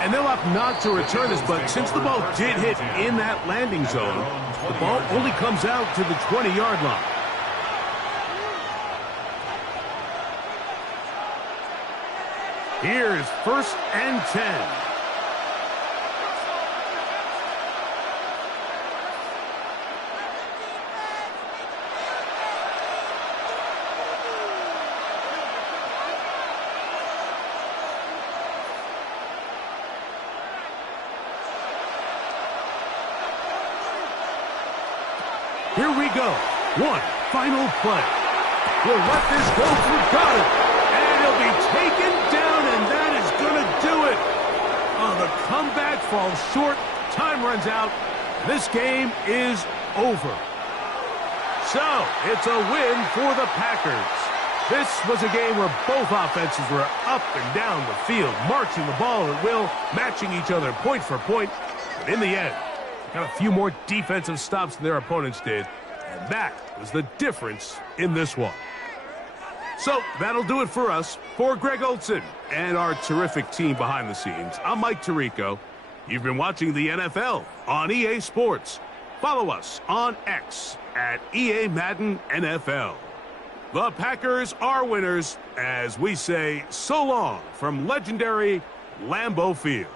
And they'll opt not to return this, but since the ball did hit in that landing zone, the ball only comes out to the 20-yard line. Here's 1st and 10. Here we go. One final play. We'll let this go for Goddard. And he'll be taken down, and that is going to do it. Oh, the comeback falls short. Time runs out. This game is over. So, it's a win for the Packers. This was a game where both offenses were up and down the field, marching the ball at will, matching each other point for point. But in the end, got a few more defensive stops than their opponents did, and that was the difference in this one. So that'll do it for us. For Greg Olson and our terrific team behind the scenes, I'm Mike Tirico. You've been watching the NFL on EA Sports. Follow us on X at EA Madden NFL. The Packers are winners as we say so long from legendary Lambeau Field.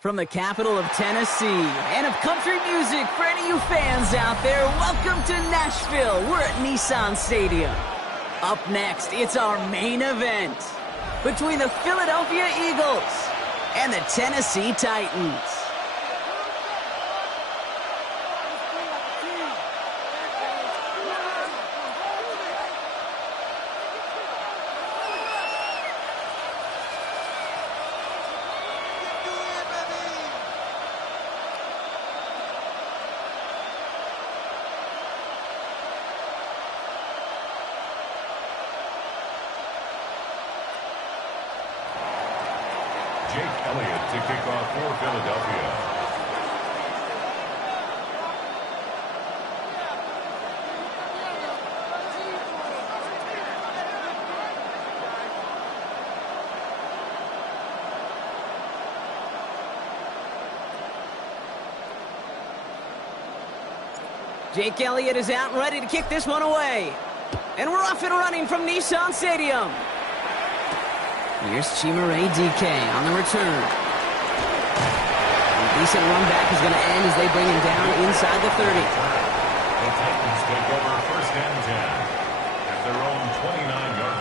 From the capital of Tennessee and of country music for any of you fans out there, welcome to Nashville. We're at Nissan Stadium. Up next, it's our main event between the Philadelphia Eagles and the Tennessee Titans. Jake Elliott to kick off for Philadelphia. Jake Elliott is out and ready to kick this one away. And we're off and running from Nissan Stadium. Here's Chimere DK on the return. A decent run back is going to end as they bring him down inside the 30. The Titans take over first and 10 at their own 29-yard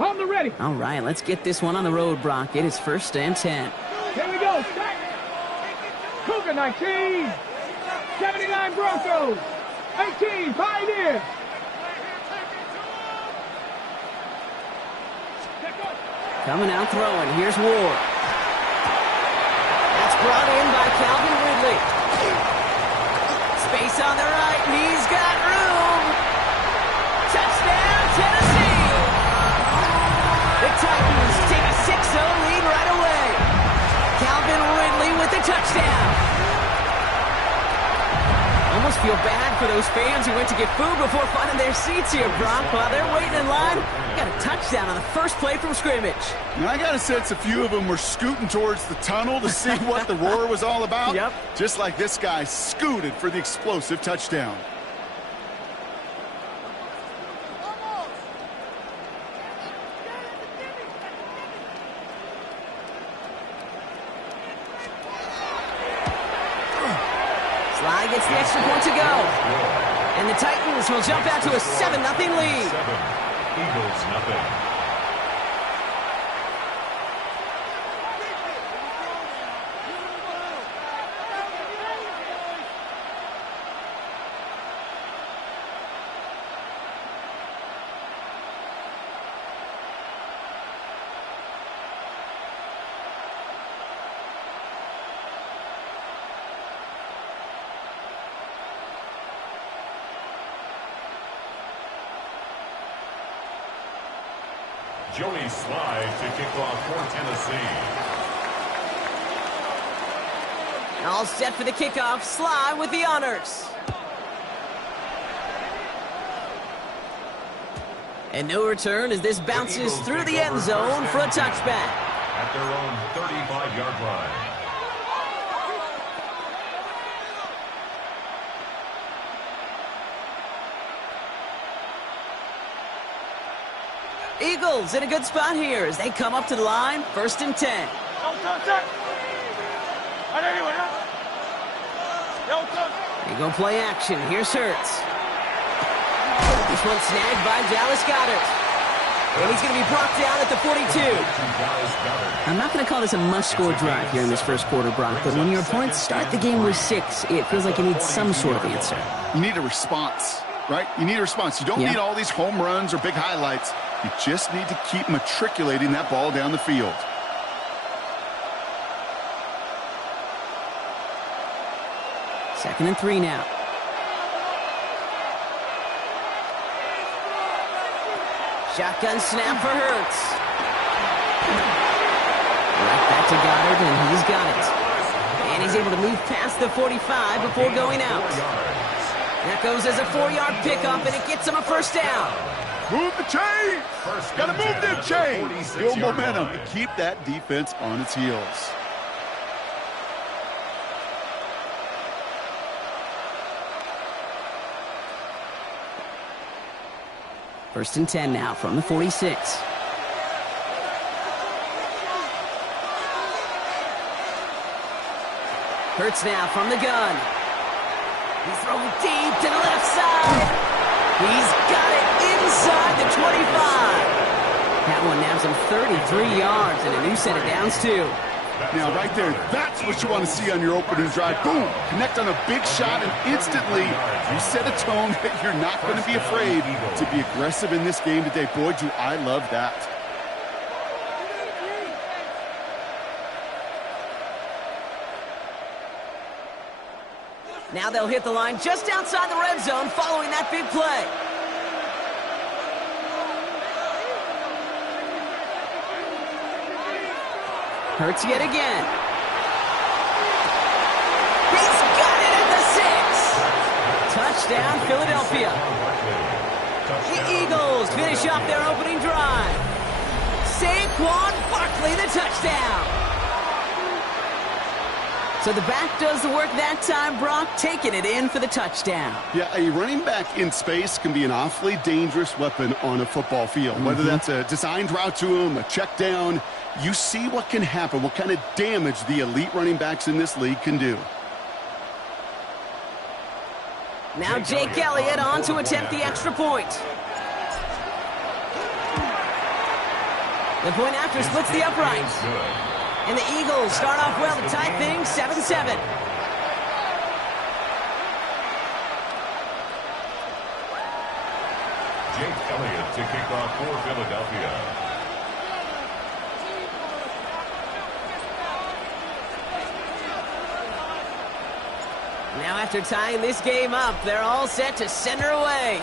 line. On the ready. All right, let's get this one on the road, Brock. It is first and 10. Here we go. Set. Cougar 19. 79 Broncos. 18 Pioneer. Coming out throwing. Here's Ward. That's brought in by Calvin Ridley. Space on the right, and he's got room. Touchdown, Tennessee. The Titans take a 6-0 lead right away. Calvin Ridley with the touchdown. Almost feel bad for those fans who went to get food before finding their seats here, Brock. While they're waiting in line, got a touchdown on the first play from scrimmage. Now, I got a sense a few of them were scooting towards the tunnel to see what the roar was all about. Yep. Just like this guy scooted for the explosive touchdown. Sly gets the extra point to go. And the Titans will jump out to a 7-0 lead. 7, Eagles nothing. Joey Slide to kick off for Tennessee. All set for the kickoff. Sly with the honors. And no return as this bounces through the end zone for a touchback. At their own 35-yard line. Eagles in a good spot here as they come up to the line. 1st and 10. They go play action. Here's Hurts. This one snagged by Dallas Goedert. And he's going to be brought down at the 42. I'm not going to call this a must-score drive here in this first quarter, Brock, but when your opponents start the game with 6, it feels like you need some sort of answer. You need a response, right? You need a response. You don't need all these home runs or big highlights. You just need to keep matriculating that ball down the field. Second and 3 now. Shotgun snap for Hurts. Right back to Goddard, and he's got it. And he's able to move past the 45 before going out. That goes as a 4-yard pickup, and it gets him a first down. Move the chain! Gotta move the chain! Build momentum to keep that defense on its heels. First and 10 now from the 46. Hurts now from the gun. He's throwing deep to the left side. He's got it inside the 25. That one nabs him 33 yards and a new set of downs, too. Now, right there, that's what you want to see on your opening drive. Boom! Connect on a big shot, and instantly you set a tone that you're not going to be afraid to be aggressive in this game today. Boy, do I love that. Now they'll hit the line just outside the red zone following that big play. Hurts yet again. He's got it at the 6. Touchdown, Philadelphia. The Eagles finish off their opening drive. Saquon Barkley, the touchdown. So the back does the work that time, Brock, taking it in for the touchdown. Yeah, a running back in space can be an awfully dangerous weapon on a football field. Whether that's a designed route to him, a check down, you see what can happen, what kind of damage the elite running backs in this league can do. Now Jake Elliott on to attempt the extra point. The point after splits the uprights. And the Eagles start off well to tie things 7-7. Jake Elliott to kick off for Philadelphia. Now after tying this game up, they're all set to send her away.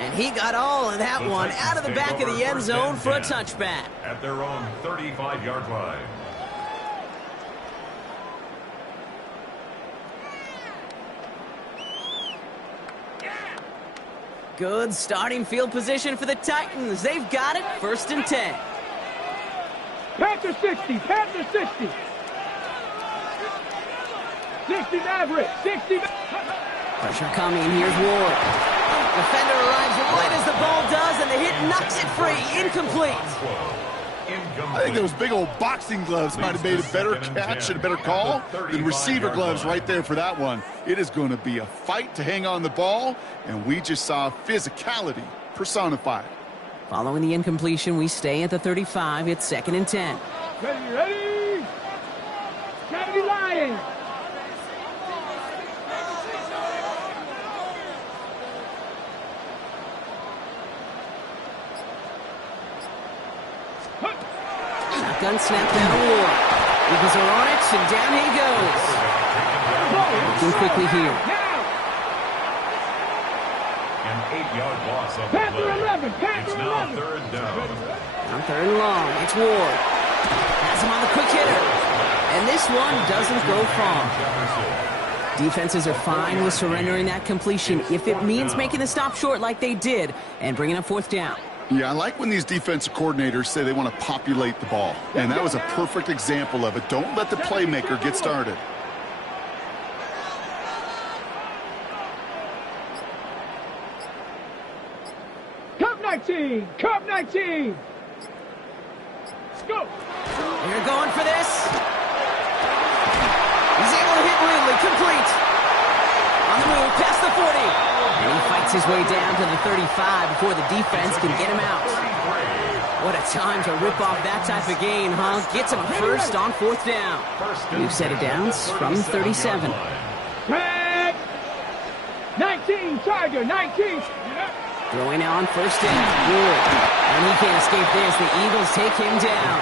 And he got all of that one out of the back of the end zone for a touchback. At their own 35-yard line. Good starting field position for the Titans. They've got it. 1st and 10. Panther 60. Panther 60. 60 Maverick. 60. Pressure coming. Here's Ward. Defender arrives right as the ball does, and the hit knocks it free. Incomplete. I think those big old boxing gloves might have made a better catch and a better call than receiver gloves right there for that one. It is going to be a fight to hang on the ball, and we just saw physicality personified. Following the incompletion, we stay at the 35. It's 2nd and 10. Ready, ready. Kennedy Lions. Gun snap down to Ward. Eagles are on it, and down he goes. Looking quickly here. An 8-yard loss on the Panther play. 11. Panther It's now 11. 3rd down. On 3rd and long, it's Ward. Has him on the quick this one doesn't go far. Defenses are fine with surrendering that completion if it means making the stop short like they did and bringing up fourth down. Yeah, I like when these defensive coordinators say they want to populate the ball. And that was a perfect example of it. Don't let the playmaker get started. Cup 19! Cup 19! Let's go! They're going for this. He's able to hit Ridley, complete. On the move, past the 40. And he fights his way down to the 35 before the defense can get him out. What a time to rip off that type of gain, huh? Gets him a first on fourth down. New set of downs from 37. Tag! 19, Tiger, 19! Throwing now on first down. Ward. And he can't escape this. The Eagles take him down.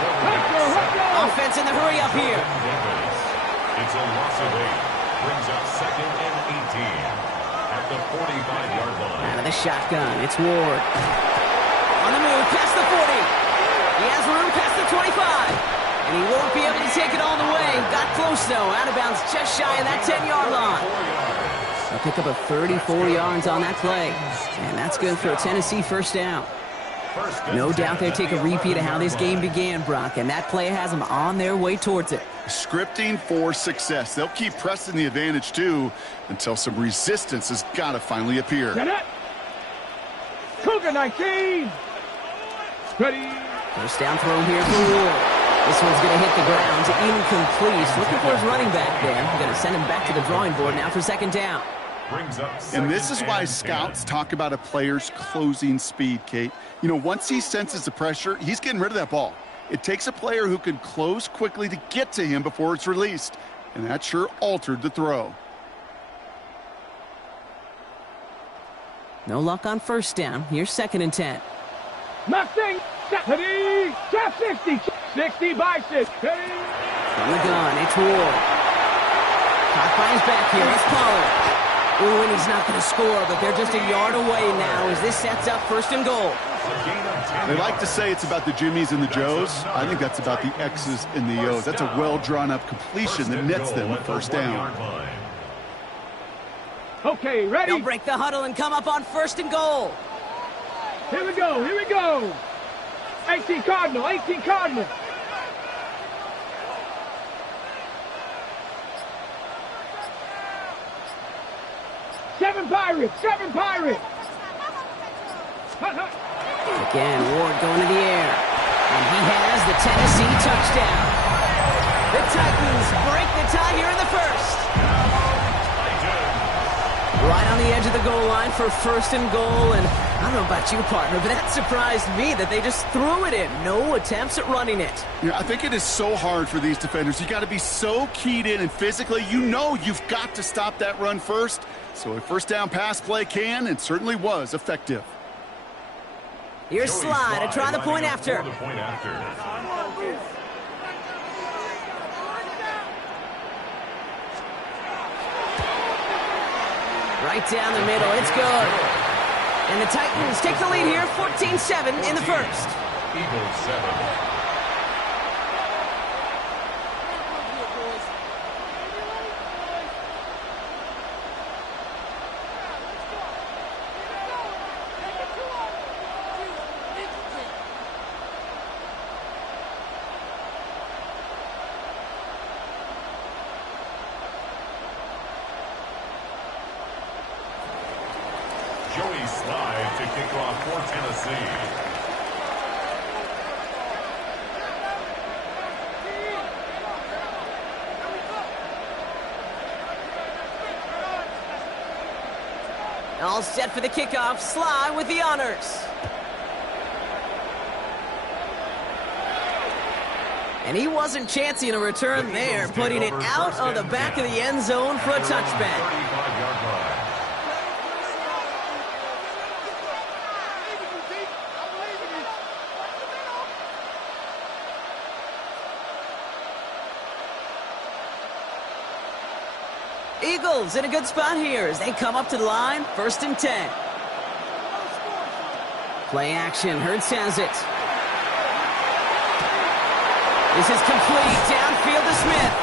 Offense in the hurry up here. It's a loss of 8. Brings up second and 18 at the 45-yard line. Out of the shotgun, it's Ward. On the move, past the 40. He has room past the 25. And he won't be able to take it all the way. Got close, though. Out of bounds just shy of that 10-yard line. They'll pick up a 34 yards on that play. And that's good for a Tennessee first down. No doubt they'll take a repeat of how this game began, Brock, and that play has them on their way towards it. Scripting for success. They'll keep pressing the advantage, too, until some resistance has got to finally appear. Cougar 19! Ready? First down throw here for Ward. This one's going to hit the ground to incomplete. Looking for his running back there. Going to send him back to the drawing board now for second down. And this is why scouts talk about a player's closing speed, Kate. You know, once he senses the pressure, he's getting rid of that ball. It takes a player who can close quickly to get to him before it's released. And that sure altered the throw. No luck on first down. Here's second and 10. Mustang, ready? Tap 60, 60 by 6, ready? From the gun, it's Ward. Caught by his back here, it's Pollard. Ooh, and he's not going to score, but they're just a yard away now as this sets up first and goal. They like to say it's about the Jimmies and the Joes. I think that's about the X's and the O's. That's a well-drawn-up completion that nets them a first down. Okay, ready? They'll break the huddle and come up on first and goal. Here we go, here we go. 18 Cardinal, 18 Cardinal. Seven Pirates, 7 Pirates. Again, Ward going to the air. And he has the Tennessee touchdown. The Titans break the tie here in the first. Right on the edge of the goal line for first and goal. And I don't know about you, partner, but that surprised me that they just threw it in. No attempts at running it. Yeah, I think it is so hard for these defenders. You got to be so keyed in and physically, you know you've got to stop that run first. So a first down pass play can and certainly was effective. Here's Sly to try the point after. Right down the middle, it's good. And the Titans take the lead here, 14-7 in the first. Eagles 7. Joey Slide to kick off for Tennessee. All set for the kickoff. Sly with the honors. And he wasn't chancing a return there, putting it out of the back of the end zone for a touchback. Eagles in a good spot here as they come up to the line, first and 10. Play action, Hurts has it. This is complete, downfield to Smith.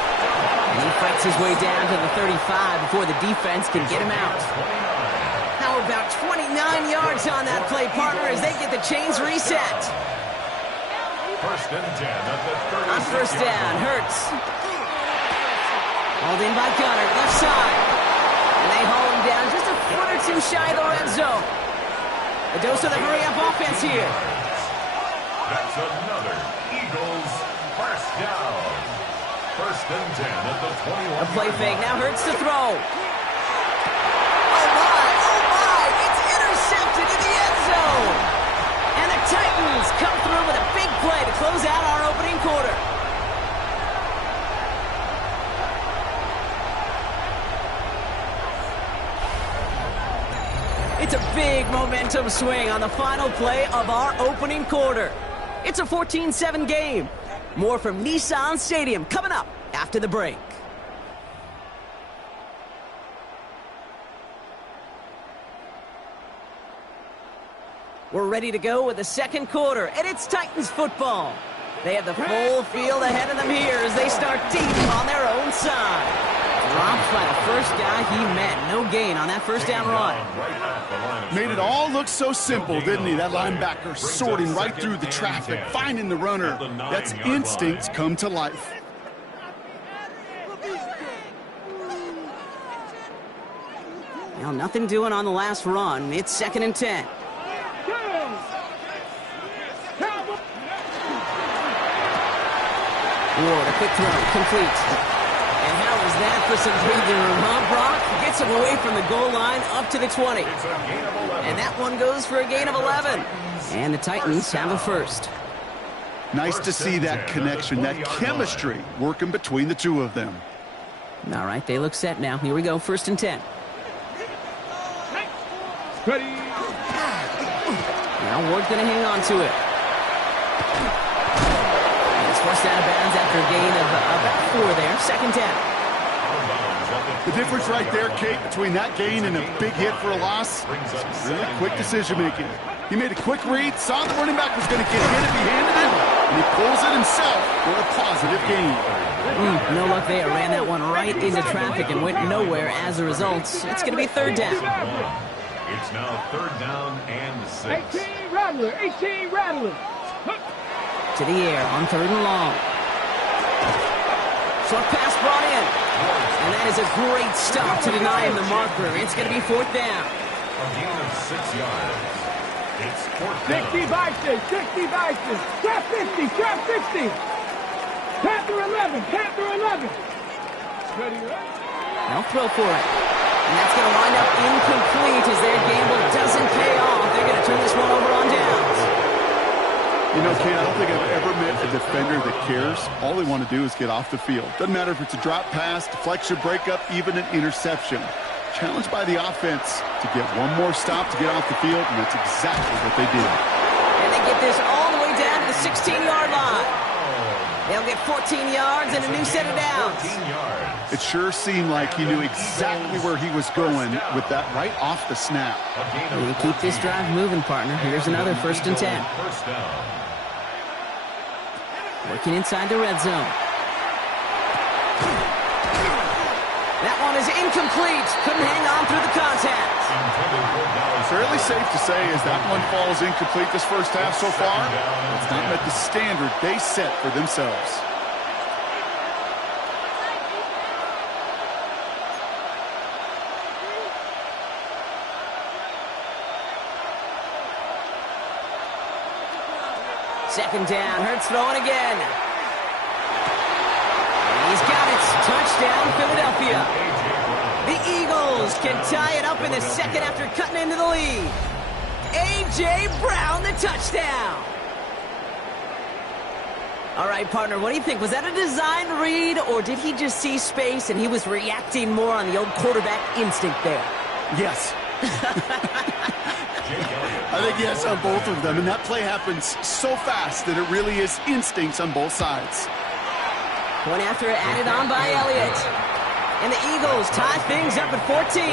And he fights his way down to the 35 before the defense can get him out. How about 29 yards on that play, partner, as they get the chains reset. First and 10 at the 36. On first down, Hurts. Hauled in by Gunner, left side. And they haul him down just a foot or two shy of the red zone. A dose of the hurry-up offense here. That's another Eagles first down. First and 10 at the 21. A play fake, now Hurts to throw. Oh my, it's intercepted in the end zone. And the Titans come through with a big play to close out our opening quarter. It's a big momentum swing on the final play of our opening quarter. It's a 14-7 game. More from Nissan Stadium coming up after the break. We're ready to go with the second quarter, and it's Titans football. They have the full field ahead of them here as they start deep on their own side. Dropped by the first guy he met. No gain on that first down run. Made it all look so simple, didn't he? That linebacker sorting right through the traffic, finding the runner. That's instincts come to life. Now, nothing doing on the last run. It's second and 10. Ward, a quick throw, complete. And how was that for some breathing room, huh, Brock? Gets him away from the goal line up to the 20. And that one goes for a gain of 11. And the Titans have a first. Nice to see that connection, that chemistry working between the two of them. All right, they look set now. Here we go, first and 10. Ready. Now Ward's going to hang on to it. Forced out of bounds after a gain of about 4 there. Second down. The difference right there, Kate, between that gain and a big hit for a loss, really quick decision-making. He made a quick read, saw the running back was going to get hit if he handed it, and he pulls it himself for a positive gain. No luck there. Ran that one right into traffic and went nowhere as a result. It's going to be third down. It's now third down and 6. 18 Rattler, 18 Rattler. To the air on third and long. Short pass brought in. And that is a great stop to deny him the marker. It's going to be fourth down. A gain of 6 yards. It's fourth down. 60 by 6, 60 by 6. Trap 50, trap 50. Panther 11, Panther 11. Ready, right? They'll throw for it. And that's going to wind up incomplete as their gamble doesn't pay off. They're going to turn this one over on downs. You know, Kate, I don't think I've ever met a defender that cares. All they want to do is get off the field. Doesn't matter if it's a drop pass, deflection, breakup, even an interception. Challenged by the offense to get one more stop to get off the field, and that's exactly what they did. And they get this all the way down to the 16-yard line. They'll get 14 yards and a new set of downs. It sure seemed like he knew exactly where he was going with that right off the snap. And keep this drive moving, partner. Here's another first and 10. First down. Working inside the red zone. That one is incomplete. Couldn't hang on through the contact. Fairly safe to say as that one falls incomplete this first half so far, it's not met the standard they set for themselves. Second down, Hurts throwing again. And he's got it. Touchdown, Philadelphia. The Eagles can tie it up in the second after cutting into the lead. A.J. Brown, the touchdown. All right, partner, what do you think? Was that a design read, or did he just see space and he was reacting more on the old quarterback instinct there? Yes. I think yes on both of them, and that play happens so fast that it really is instincts on both sides. One after it added on by Elliott. And the Eagles tie things up at 14.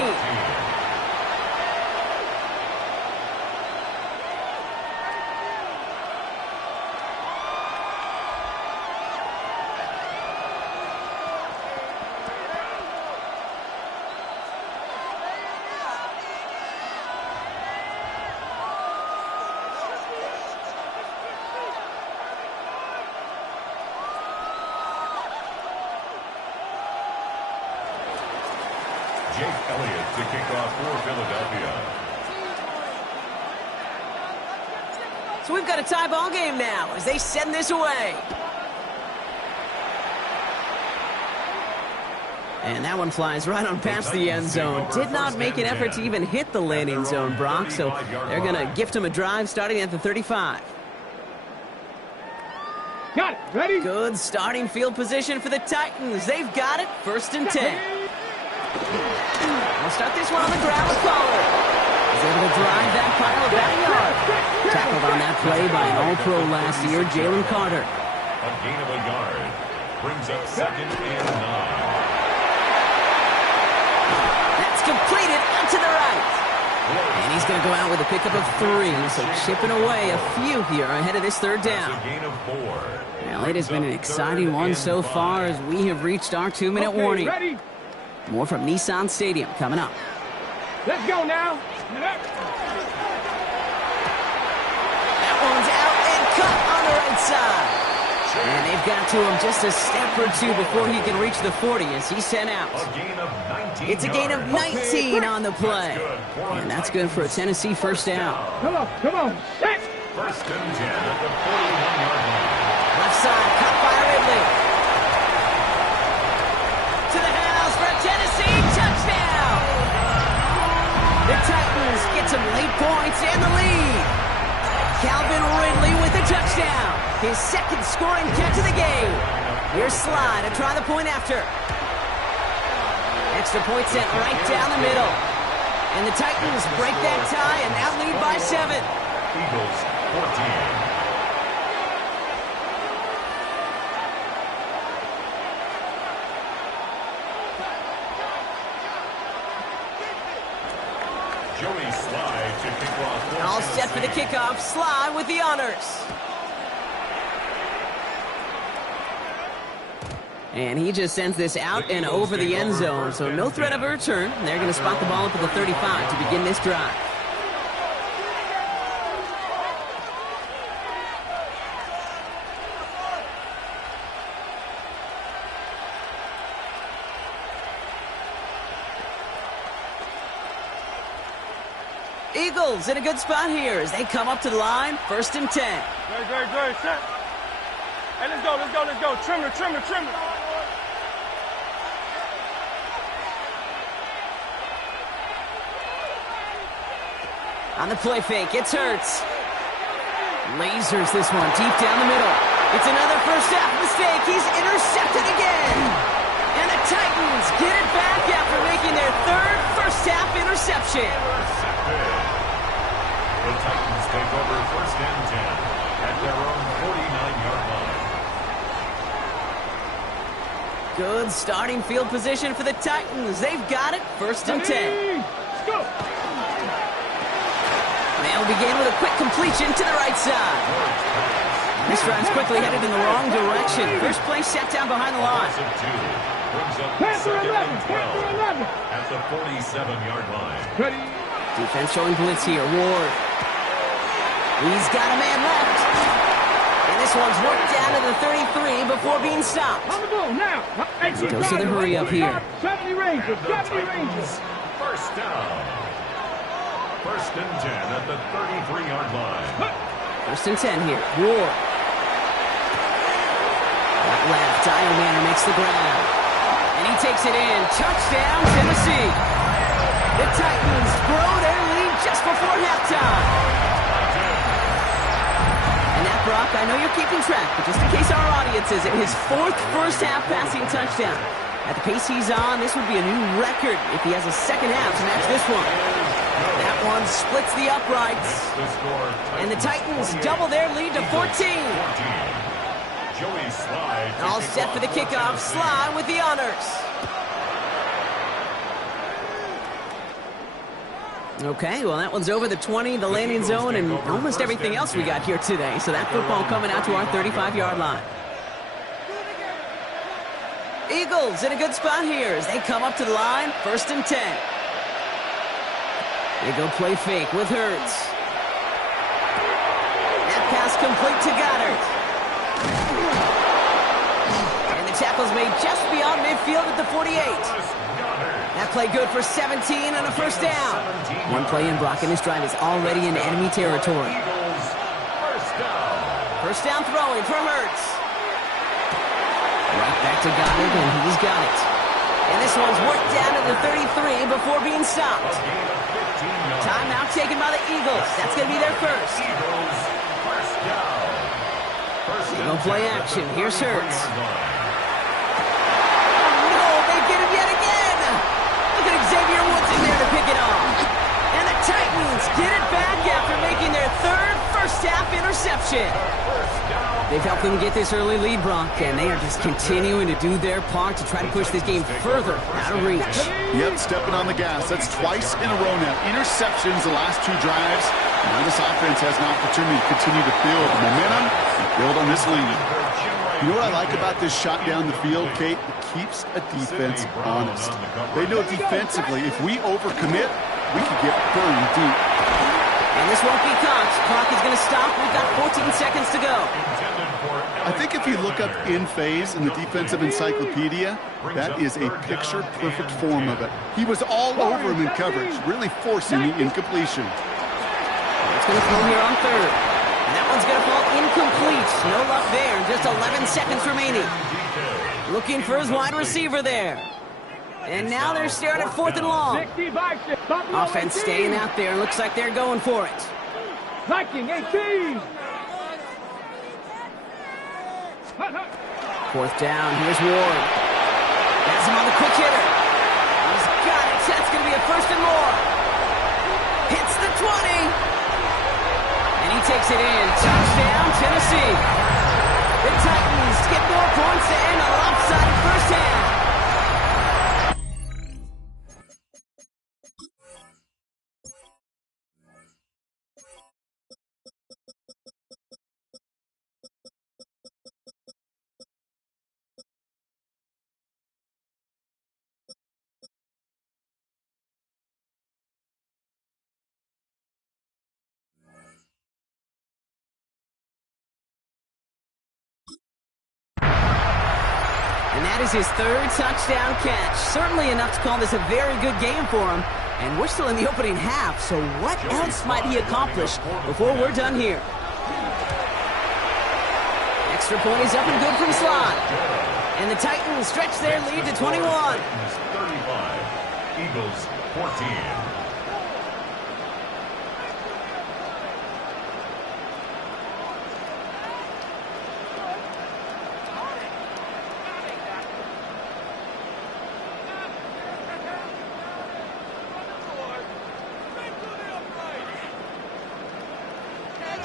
Jake Elliott to kick off for Philadelphia. So we've got a tie ball game now as they send this away. And that one flies right on past the end zone. Did not make an effort to even hit the landing zone, Brock, so they're going to gift him a drive starting at the 35. Got it. Ready? Good starting field position for the Titans. They've got it. 1st and 10. I'll start this one on the ground with Pollard. He's able to drive that pile about a yard. Tackled on that play by an All-Pro last year, Jalen Carter. A gain of a yard. Brings up 2nd and 9. That's completed out to the right. And he's going to go out with a pickup of 3, so chipping away a few here ahead of this 3rd down. A gain of 4. Well, it has been an exciting one so far as we have reached our 2-minute warning. Ready? More from Nissan Stadium coming up. Let's go now. That one's out and cut on the right side. And they've got to him just a step or 2 before he can reach the 40 as he's sent out. A gain of 19 It's a gain of 19 on the play. And that's good for a Tennessee 1st down. Come on, come on. Set. 1st and 10 at the 41-yard line. Left side, cut by Ridley. To the house for a Tennessee touchdown. The Titans get some late points and the lead. Calvin Ridley with a touchdown. His 2nd scoring catch of the game. Here's Sly to try the point after. Extra point sent right down the middle. And the Titans break that tie and now lead by 7. Eagles 14. Joey Sly to kick off. All set for the kickoff. Sly with the honors. And he just sends this out and over the end zone, so no threat of a return. They're going to spot the ball up at the 35 to begin this drive. Eagles in a good spot here as they come up to the line. 1st and 10. Good, set. Hey, let's go. Trimmer. On the play fake, it's Hurts. Lasers this one deep down the middle. It's another 1st half mistake. He's intercepted again. And the Titans get it back after making their 3rd 1st half interception. The Titans take over 1st and 10 at their own 49-yard line. Good starting field position for the Titans. They've got it. 1st and 10. Let's go. They'll begin with a quick completion to the right side. This drive's quickly headed in the wrong direction. First play set down behind the line. Panther 11. At the 47-yard line. Ready? Defense showing blitz here. Ward. He's got a man left. And this one's worked down to the 33 before being stopped. On the ball now. Goes to the hurry up here. 70 Rangers. 70 Rangers. 1st down. 1st and 10 at the 33-yard line. 1st and 10 here. Ward. That left. Dial Manor makes the grab. And he takes it in. Touchdown, Tennessee. The Titans grow their lead just before halftime. And that, Brock, I know you're keeping track, but just in case our audience isn't, his 4th 1st half passing touchdown. At the pace he's on, this would be a new record if he has a 2nd half to match this one. That one splits the uprights. And the Titans double their lead to 14. Joey Sly. All set for the kickoff. Sly with the honors. Okay, well, that one's over the 20, the landing zone, and almost everything else we got here today. So that football coming out to our 35-yard line. Eagles in a good spot here as they come up to the line. 1st and 10. They go play fake with Hurts. That pass complete to Goddard. And the tackle's made just beyond midfield at the 48. That play good for 17 and a first down. One play in, Brock, and this drive is already in enemy territory. First down throwing for Hurts. Right back to Goddard, and he's got it. And this one's worked down to the 33 before being stopped. Timeout taken by the Eagles. That's going to be their first. Eagle play action. Here's Hurts. Oh, no, they get him yet again. Look at Xavier Woods in there to pick it off. And the Titans get it back after making their third first-half interception. They've helped them get this early lead, Brock, and they are just continuing to do their part to try to push this game further out of reach. Yep, stepping on the gas. That's twice in a row now. Interceptions the last two drives. Now this offense has an opportunity to continue to build momentum and build on this lead. You know what I like about this shot down the field, Kate? It keeps a defense honest. They know defensively, if we overcommit, we could get burned deep. And this won't be caught. Clock is going to stop. We've got 14 seconds to go. I think if you look up in phase in the defensive encyclopedia, that is a picture-perfect form of it. He was all over him in coverage, really forcing the incompletion. It's going to throw here on third. And that one's going to fall incomplete. No luck there. Just 11 seconds remaining. Looking for his wide receiver there. And now they're staring at fourth and long. Offense staying out there. Looks like they're going for it. Viking 18. Fourth down. Here's Ward. Has him on the quick hitter. He's got it. That's going to be a first and more. Hits the 20. And he takes it in. Touchdown, Tennessee. The Titans get more points to end a lopsided first half. And that is his third touchdown catch. Certainly enough to call this a very good game for him. And we're still in the opening half, so what else might he accomplish before we're done here? Extra point is up and good from Slot. And the Titans stretch their lead to 21. 35, Eagles 14.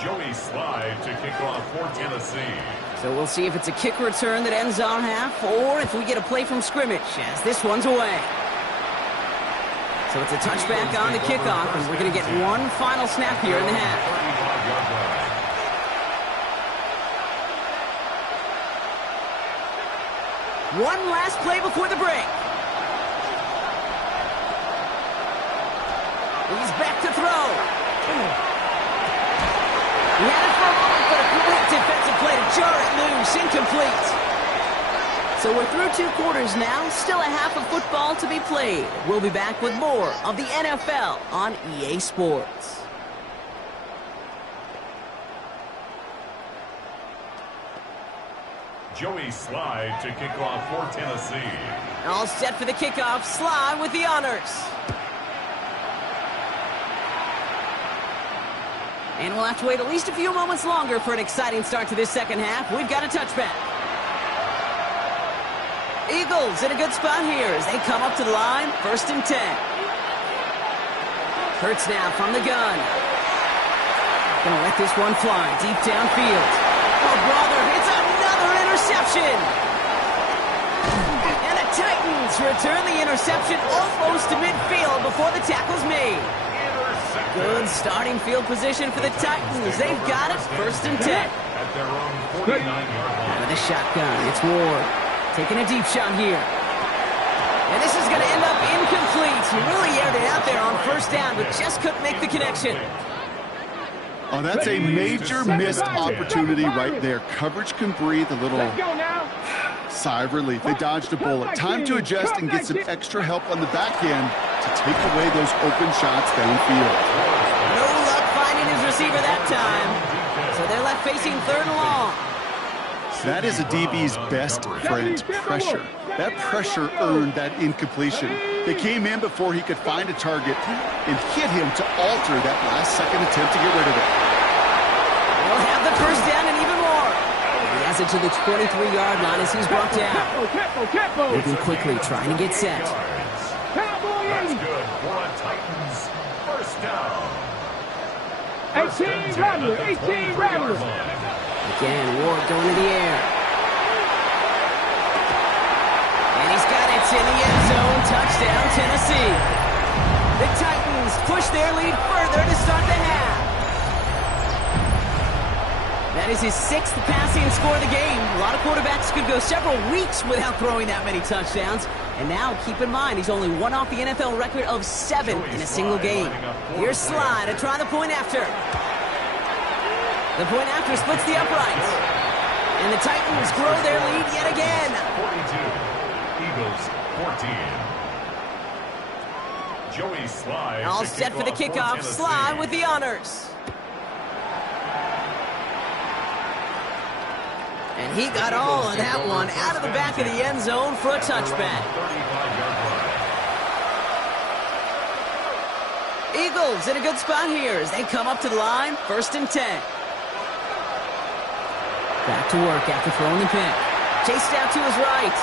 Joey Slide to kick off for Tennessee. So we'll see if it's a kick return that ends our half, or if we get a play from scrimmage, as this one's away. So it's a touchback on the kickoff, and we're going to get one final snap here in the half. One last play before the break. He's back to throw. He had it for a moment, but a great defensive play to jar it loose, incomplete. So we're through two quarters now, still a half of football to be played. We'll be back with more of the NFL on EA Sports. Joey Slide to kick off for Tennessee. All set for the kickoff. Slide with the honors. And we'll have to wait at least a few moments longer for an exciting start to this second half. We've got a touchback. Eagles in a good spot here as they come up to the line. 1st and 10. Hurts now from the gun. Gonna let this one fly deep downfield. Oh, brother, it's another interception. And the Titans return the interception almost to midfield before the tackle's made. Good starting field position for the Titans. They've got it. 1st and 10. At their own 49-yard line. Out of the shotgun, it's Ward. Taking a deep shot here. And this is going to end up incomplete. He really aired it out there on 1st down, but just couldn't make the connection. Oh, that's a major missed opportunity right there. Coverage can breathe a little sigh of relief. They dodged a bullet. Time to adjust and get some extra help on the back end to take away those open shots downfield. No luck finding his receiver that time. So they're left facing 3rd and long. That is a DB's best friend, pressure. That pressure earned that incompletion. They came in before he could find a target and hit him to alter that last-second attempt to get rid of it. They'll have the first down and even more. He has it to the 23-yard line as he's brought down. Moving quickly, trying to get set. That's good for a Titans first down. 18 Rattler, 18 Rattler. Again, Ward going to the air. And he's got it in the end zone. Touchdown, Tennessee. The Titans push their lead further to start the half. That is his 6th passing score of the game. A lot of quarterbacks could go several weeks without throwing that many touchdowns. And now, keep in mind, he's only one off the NFL record of 7 in a single game. Here's Sly to try the point after. The point after splits the uprights. And the Titans grow their lead yet again. 42, Eagles 14. Joey Sly. All set for the kickoff. Sly with the honors. And he got all of that one out of the back of the end zone for a touchback. Eagles in a good spot here as they come up to the line, 1st and 10. Back to work after throwing the pick. Chased out to his right.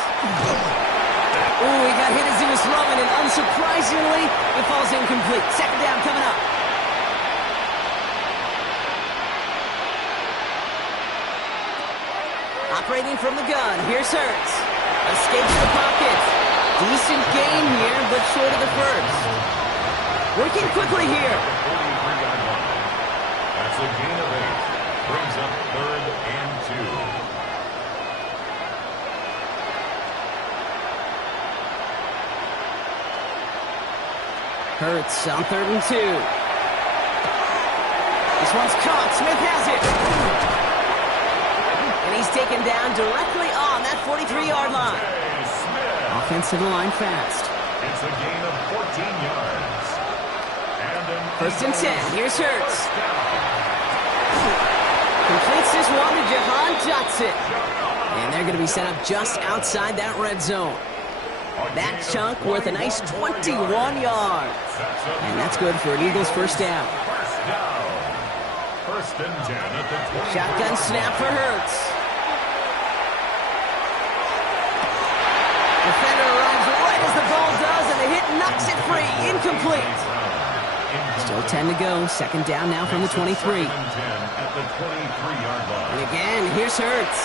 Ooh, he got hit as he was throwing, and unsurprisingly, it falls incomplete. 2nd down coming up. Operating from the gun, here's Hurts. Escapes the pocket. Decent gain here, but short of the first. Working quickly here. That's a gain of 8. Brings up 3rd and 2. Hurts on 3rd and 2. This one's caught. Smith has it. And he's taken down directly on that 43-yard line. Offensive line fast. It's a gain of 14 yards. And 1st and 10. Here's Hurts. Completes this one to Jahan Johnson. And they're going to be set up just outside that red zone. That chunk worth a nice 21 yards. And that's good for an Eagles first down. First and 10 at the 20. Shotgun snap for Hurts. Defender arrives right as the ball does, and the hit knocks it free. Incomplete. Still 10 to go. 2nd down now from the 23. At the 23-yard line. And again, here's Hurts.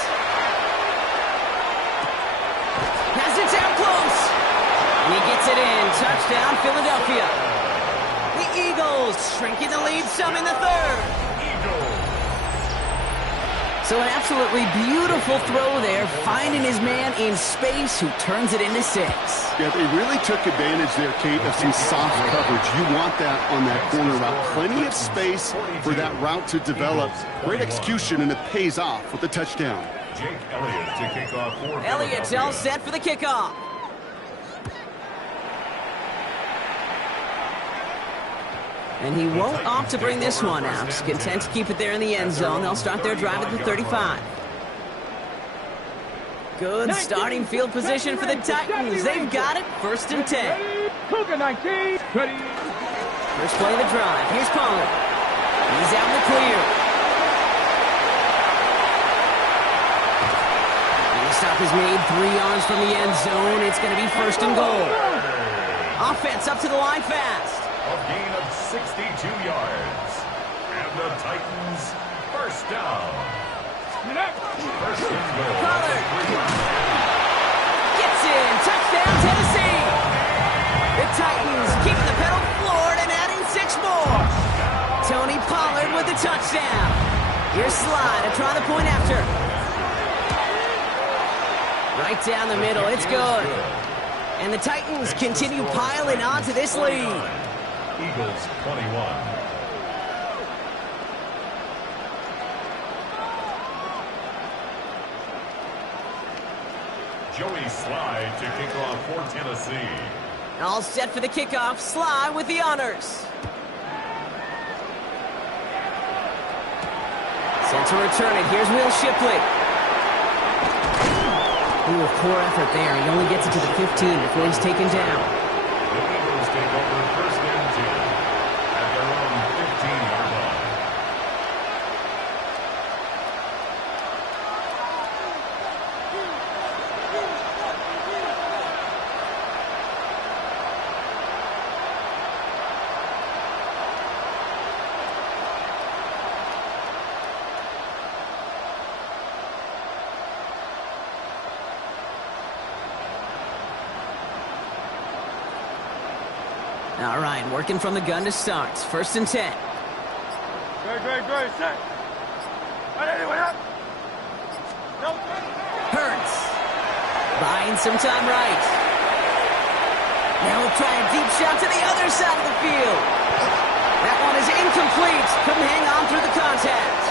Has it down close. And he gets it in. Touchdown, Philadelphia. The Eagles shrinking the lead some in the 3rd. So an absolutely beautiful throw there, finding his man in space who turns it into 6. Yeah, they really took advantage there, Kate, of some soft coverage. You want that on that corner route. Plenty of space for that route to develop. Great execution, and it pays off with the touchdown. Jake Elliott to kick off for Elliott's all set for the kickoff. And he won't opt to bring this one out. He's content to keep it there in the end zone. They'll start their drive at the 35. Good starting field position for the Titans. They've got it. 1st and 10. Cougar 19. Ready. First play of the drive. Here's Pollard. He's out in the clear. And the stop is made 3 yards from the end zone. It's going to be 1st and goal. Offense up to the line fast. A gain of 62 yards. And the Titans first down. First and goal. Pollard gets in. Touchdown, Tennessee. The Titans keeping the pedal floored and adding 6 more. Tony Pollard with the touchdown. Here's Sly to try the point after. Right down the middle. It's good. And the Titans continue piling on to this lead. Eagles 21. Joey Slide to kick off for Tennessee. All set for the kickoff. Sly with the honors. Set to return it. Here's Will Shipley. Ooh, poor effort there. He only gets it to the 15 before he's taken down. The Eagles take over first and 10 at their own 15-yard line. All right, working from the gun to start. First and 10. Great, set. Anyone up? Hurts. Buying some time right. Now we'll try a deep shot to the other side of the field. That one is incomplete. Couldn't hang on through the contact.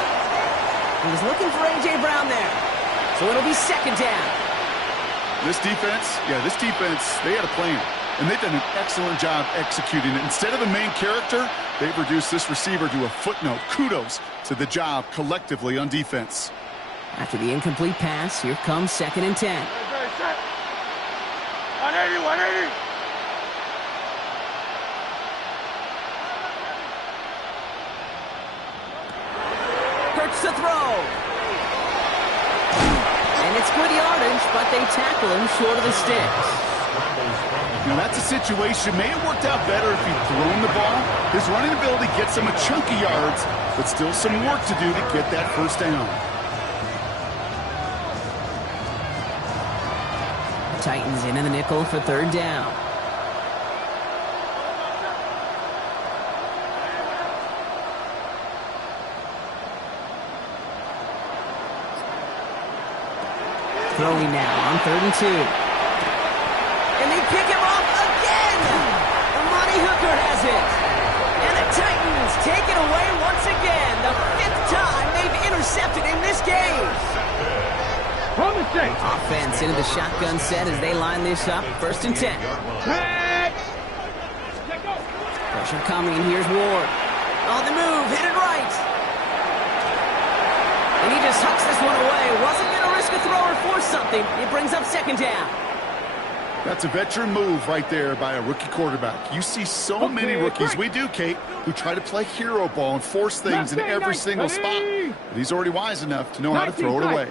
He was looking for A.J. Brown there. So it'll be second down. This defense, they had a plan. And they've done an excellent job executing it. Instead of the main character, they've reduced this receiver to a footnote. Kudos to the job collectively on defense. After the incomplete pass, here comes second and 10. Set. 180. Hurts to throw. And it's good yardage, but they tackle him short of the sticks. Now, that's a situation. May have worked out better if he'd thrown the ball. His running ability gets him a chunk of yards, but still some work to do to get that first down. The Titans in the nickel for third down. Throwing now on 3rd and 2. And they pick him off again! Amani Hooker has it. And the Titans take it away once again. The 5th time they've intercepted in this game. Offense into the shotgun set as they line this up. First and 10. Pressure coming. Here's Ward. On the move. Hit it right. And he just hucks this one away. Wasn't going to risk a throw or force something. It brings up second down. That's a veteran move right there by a rookie quarterback. You see so many rookies, we do, Kate, who try to play hero ball and force things in every single spot. But he's already wise enough to know how to throw it away.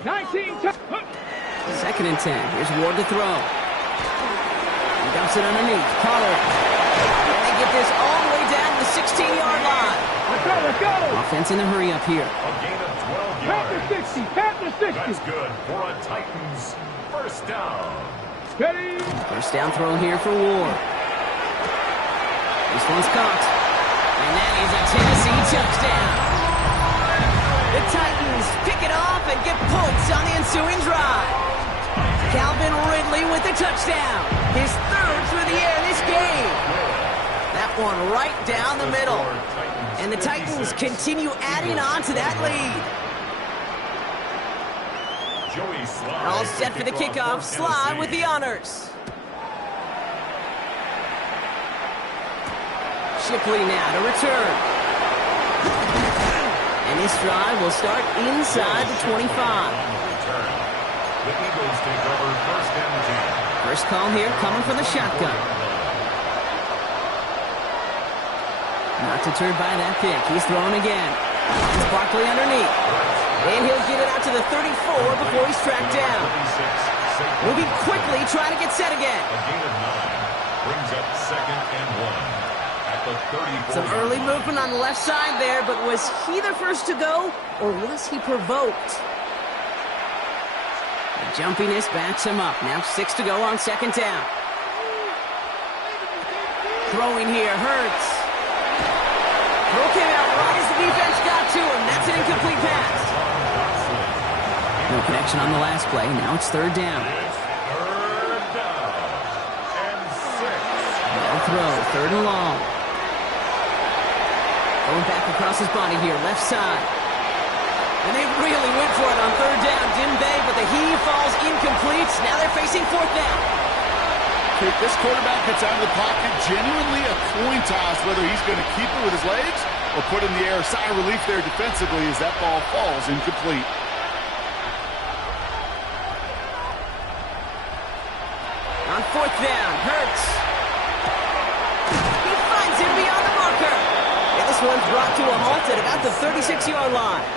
Second and 10. Here's Ward to throw. He dumps it underneath. Pollard. And they get this all the way down to the 16-yard line. Let's go. Offense in a hurry up here. A gain of 12 yards. Panther 60. That's good for a Titans first down. Ready. First down throw here for Ward. This one's caught. And that is a Tennessee touchdown. The Titans pick it off and get points on the ensuing drive. Calvin Ridley with the touchdown. His 3rd through the air this game. That one right down the middle. And the Titans continue adding on to that lead. All set for the kickoff. Sly with the honors. Shipley now to return. And this drive will start inside the 25. The Eagles take over first and 10. First call here coming from the shotgun. Not deterred by that pick. He's throwing again. It's Barkley underneath. And he'll get it out to the 34 before he's tracked down. Moving quickly, trying to get set again. A gain of 9 brings up second and 1 at the 34. Some early movement on the left side there, but was he the first to go, or was he provoked? The jumpiness backs him up. Now 6 to go on second down. Throwing here, Hurts. Throw came out right as the defense got to him. That's an incomplete pass. No connection on the last play. Now it's third down. It's third down and 6. No throw, third and long. Going back across his body here, left side. And they really went for it on third down, didn't they? But the heave falls incomplete. Now they're facing fourth down. This quarterback gets out of the pocket, genuinely a coin toss whether he's going to keep it with his legs or put it in the air. Sigh of relief there defensively as that ball falls incomplete. On fourth down, Hurts. He finds him beyond the marker. And this one's brought to a halt at about the 36-yard line.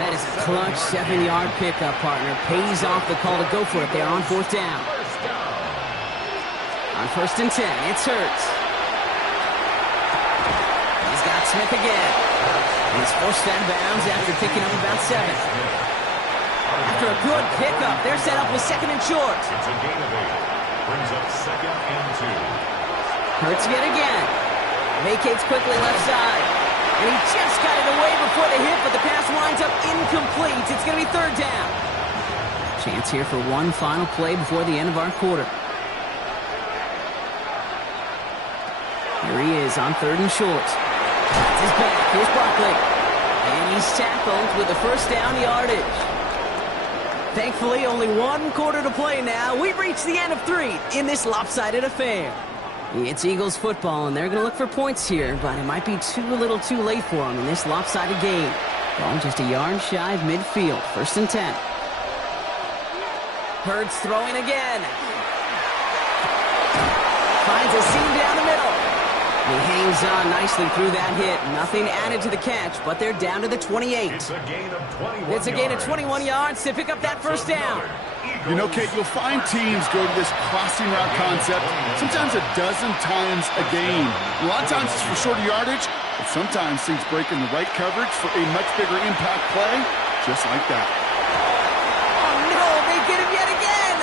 That is a clutch 7-yard pickup, partner. Pays off the call to go for it there on fourth down. On first and 10, it's Hurts. He's got Smith again. He's forced out of bounds after picking up about 7. After a good pickup, they're set up with second and short. It's a gain of 8. Brings up second and 2. Hurts yet again. Vacates quickly left side. And he just got it away before the hit, but the pass winds up incomplete. It's going to be third down. Chance here for one final play before the end of our quarter. Here he is on third and short. That's his back. Here's Barkley. And he's tackled with the first down yardage. Thankfully, only one quarter to play now. We've reached the end of 3 in this lopsided affair. It's Eagles football, and they're going to look for points here, but it might be a little too late for them in this lopsided game. Ball just a yard shy of midfield. First and 10. Hurts throwing again. Finds a seam down the middle. He hangs on nicely through that hit. Nothing added to the catch, but they're down to the 28. It's a gain of 21 It's a gain of 21 yards to pick up that first down. You know, Kate, you'll find teams go to this crossing route concept sometimes a dozen times a game. A lot of times it's for shorter yardage, but sometimes things break in the right coverage for a much bigger impact play, just like that. Oh, no, they get him yet again.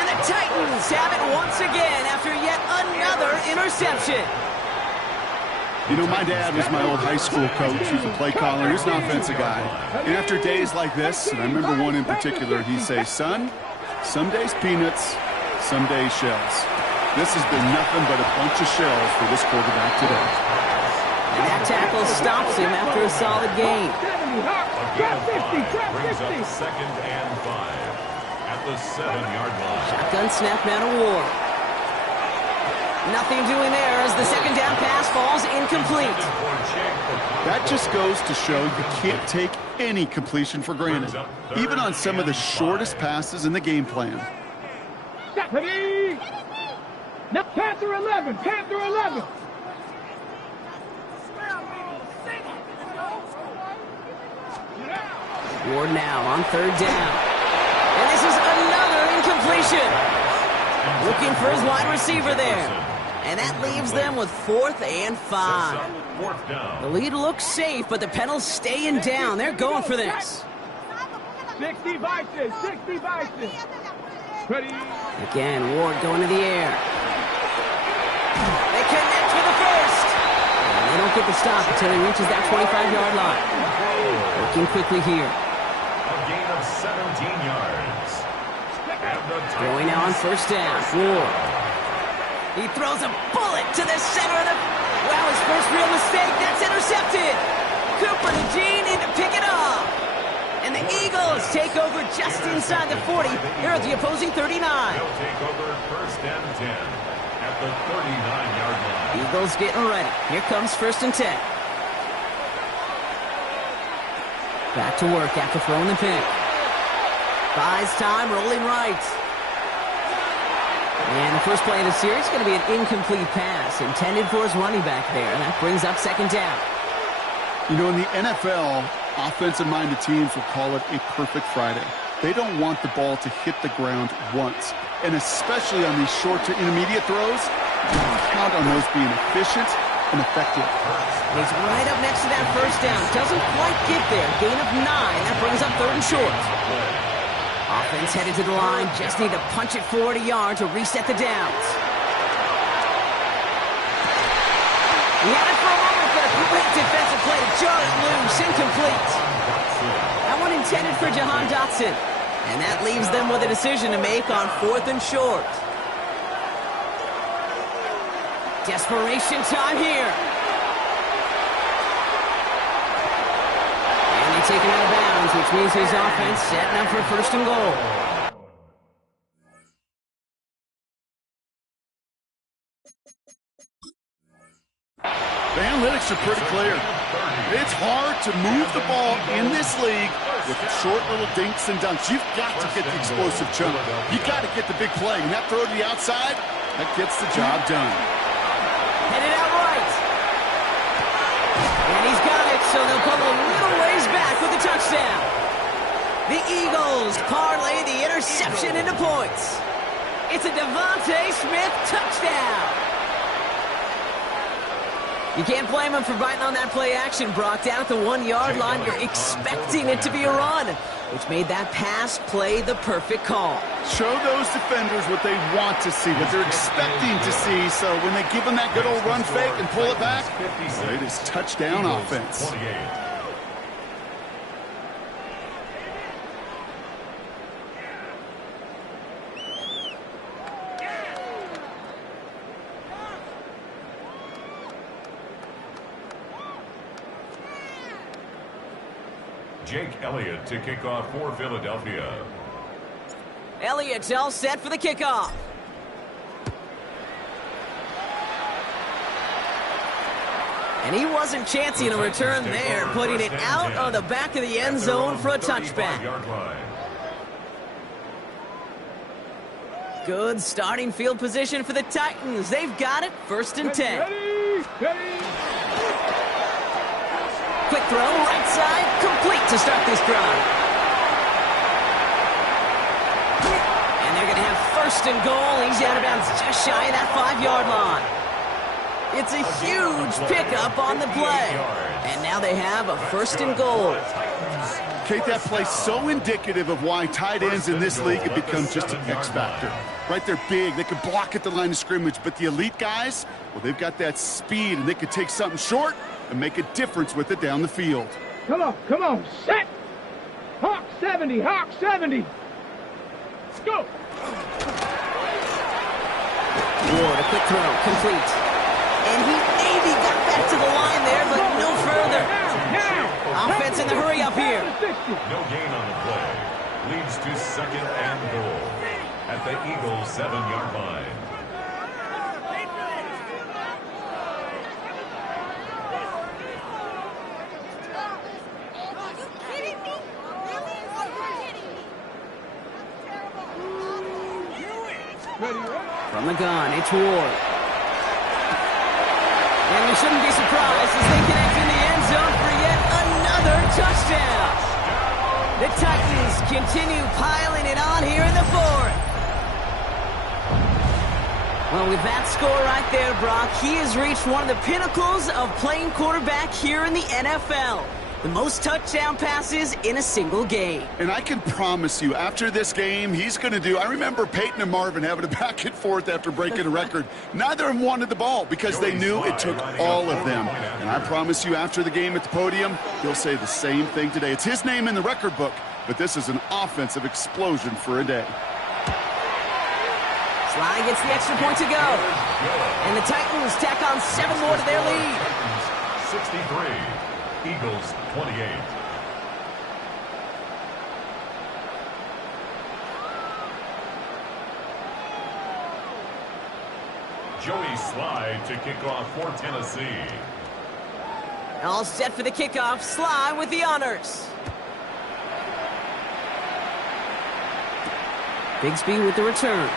And the Titans have it once again after yet another interception. You know, my dad was my old high school coach. He was a play caller. He was an offensive guy. And after days like this, and I remember one in particular, he'd say, son, some days peanuts, some days shells. This has been nothing but a bunch of shells for this quarterback today. And that tackle stops him after a solid gain. Brings up second and 5 at the 7-yard line. Shotgun snap now to Ward. Nothing doing there as the second down pass falls incomplete. That just goes to show you can't take any completion for granted, even on some of the shortest passes in the game plan. Now, Panther 11, Panther 11. Ward now on third down. And this is another incompletion. Looking for his wide receiver there. And that leaves them with 4th and 5. The lead looks safe, but the Penals staying down. They're going for this. 60 vices, 60 vices. Ready? Again, Ward going to the air. They connect for the first. And they don't get the stop until he reaches that 25-yard line. Working quickly here. A gain of 17 yards. Going now on first down. Ward. He throws a bullet to the center of the... Wow, his first real mistake. That's intercepted. Cooper to Gene in to pick it off. And the Eagles take over just inside the 40. Here at the opposing 39. They'll take over first and 10 at the 39-yard line. Eagles getting ready. Here comes first and 10. Back to work after throwing the pick. Buys time, rolling right. And the first play of the series is going to be an incomplete pass intended for his running back there. And that brings up second down. You know, in the NFL, offensive-minded teams will call it a perfect Friday. They don't want the ball to hit the ground once. And especially on these short to intermediate throws, you can count on those being efficient and effective. He's right up next to that first down. Doesn't quite get there. Gain of 9. That brings up third and short. Offense headed to the line. Just need to punch it forward a yard to reset the downs. He had it for a moment, but a great defensive play to jar it loose. Incomplete. That one intended for Jahan Dotson. And that leaves them with a decision to make on 4th and short. Desperation time here. And they taken out of bounds, which means his offense setting up for first and goal. The analytics are pretty clear. It's hard to move the ball in this league with short little dinks and dunks. You've got to get the explosive chunk. You've got to get the big play. And that throw to the outside, that gets the job done. Headed out right. And he's got it, so they'll come a little ways back with the touchdown. The Eagles parlay the interception into points. It's a Devontae Smith touchdown. You can't blame him for biting on that play action, Brock. Down at the 1-yard line, you're expecting it to be a run, which made that pass play the perfect call. Show those defenders what they want to see, what they're expecting to see, so when they give them that good old run fake and pull it back, well, it is touchdown offense. Jake Elliott to kick off for Philadelphia. Elliott's all set for the kickoff. And he wasn't chancing a return there, putting it out on the back of the end zone for a touchback. Good starting field position for the Titans. They've got it, 1st and 10. Ready. Quick throw, right side, complete to start this drive. And they're going to have 1st and goal. He's out of bounds just shy of that 5-yard line. It's a huge pickup on the play. And now they have a 1st and goal. Kate, that play's so indicative of why tight ends in this league have become just an X factor. Right, they're big, they can block at the line of scrimmage, but the elite guys, well, they've got that speed, and they can take something short and make a difference with it down the field. Come on, set! Hawk 70, Hawk 70! Let's go! Ward, a quick throw, complete. And he maybe got back to the line there, but no further. Now! Offense in the hurry up here. No gain on the play. Leads to 2nd and goal at the Eagles' 7-yard line. From the gun, it's Ward. And we shouldn't be surprised as they connect in the end zone for yet another touchdown. The Titans continue piling it on here in the 4th. Well, with that score right there, Brock, he has reached one of the pinnacles of playing quarterback here in the NFL. The most touchdown passes in a single game. And I can promise you, after this game, he's going to do... I remember Peyton and Marvin having a back and forth after breaking a record. Neither of them wanted the ball because they knew it took all of them. And I promise you, after the game at the podium, he'll say the same thing today. It's his name in the record book, but this is an offensive explosion for a day. Sly gets the extra point to go. And the Titans tack on 7 more to their lead. 63. Eagles 28. Joey Sly to kick off for Tennessee. All set for the kickoff. Sly with the honors. Bigsby with the return.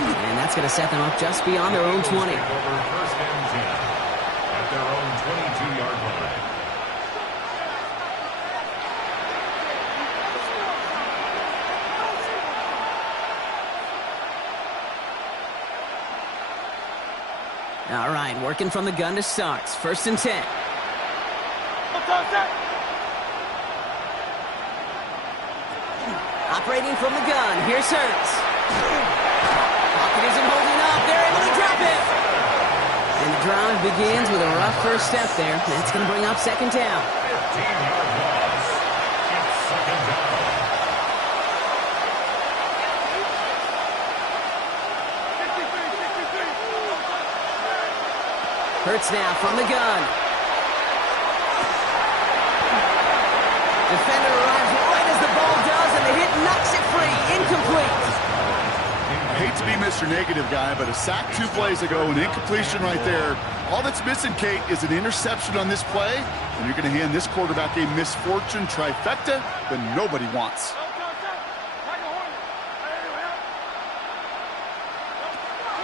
And that's going to set them up just beyond their own 20. Over 1st and 10 at their own 22-yard line. All right, working from the gun to start. 1st and 10. Operating from the gun. Here's Hurts. Pocket isn't holding up. They're able to drop it. And the drive begins with a rough first step there. That's going to bring up 2nd down. 15-yard loss. It's 2nd down. Hurts now from the gun. defender arrives right as the ball does, and the hit knocks it free. Incomplete. I hate to be Mr. Negative guy, but a sack 2 plays ago, an incompletion right there. All that's missing, Kate, is an interception on this play, and you're going to hand this quarterback a misfortune trifecta that nobody wants.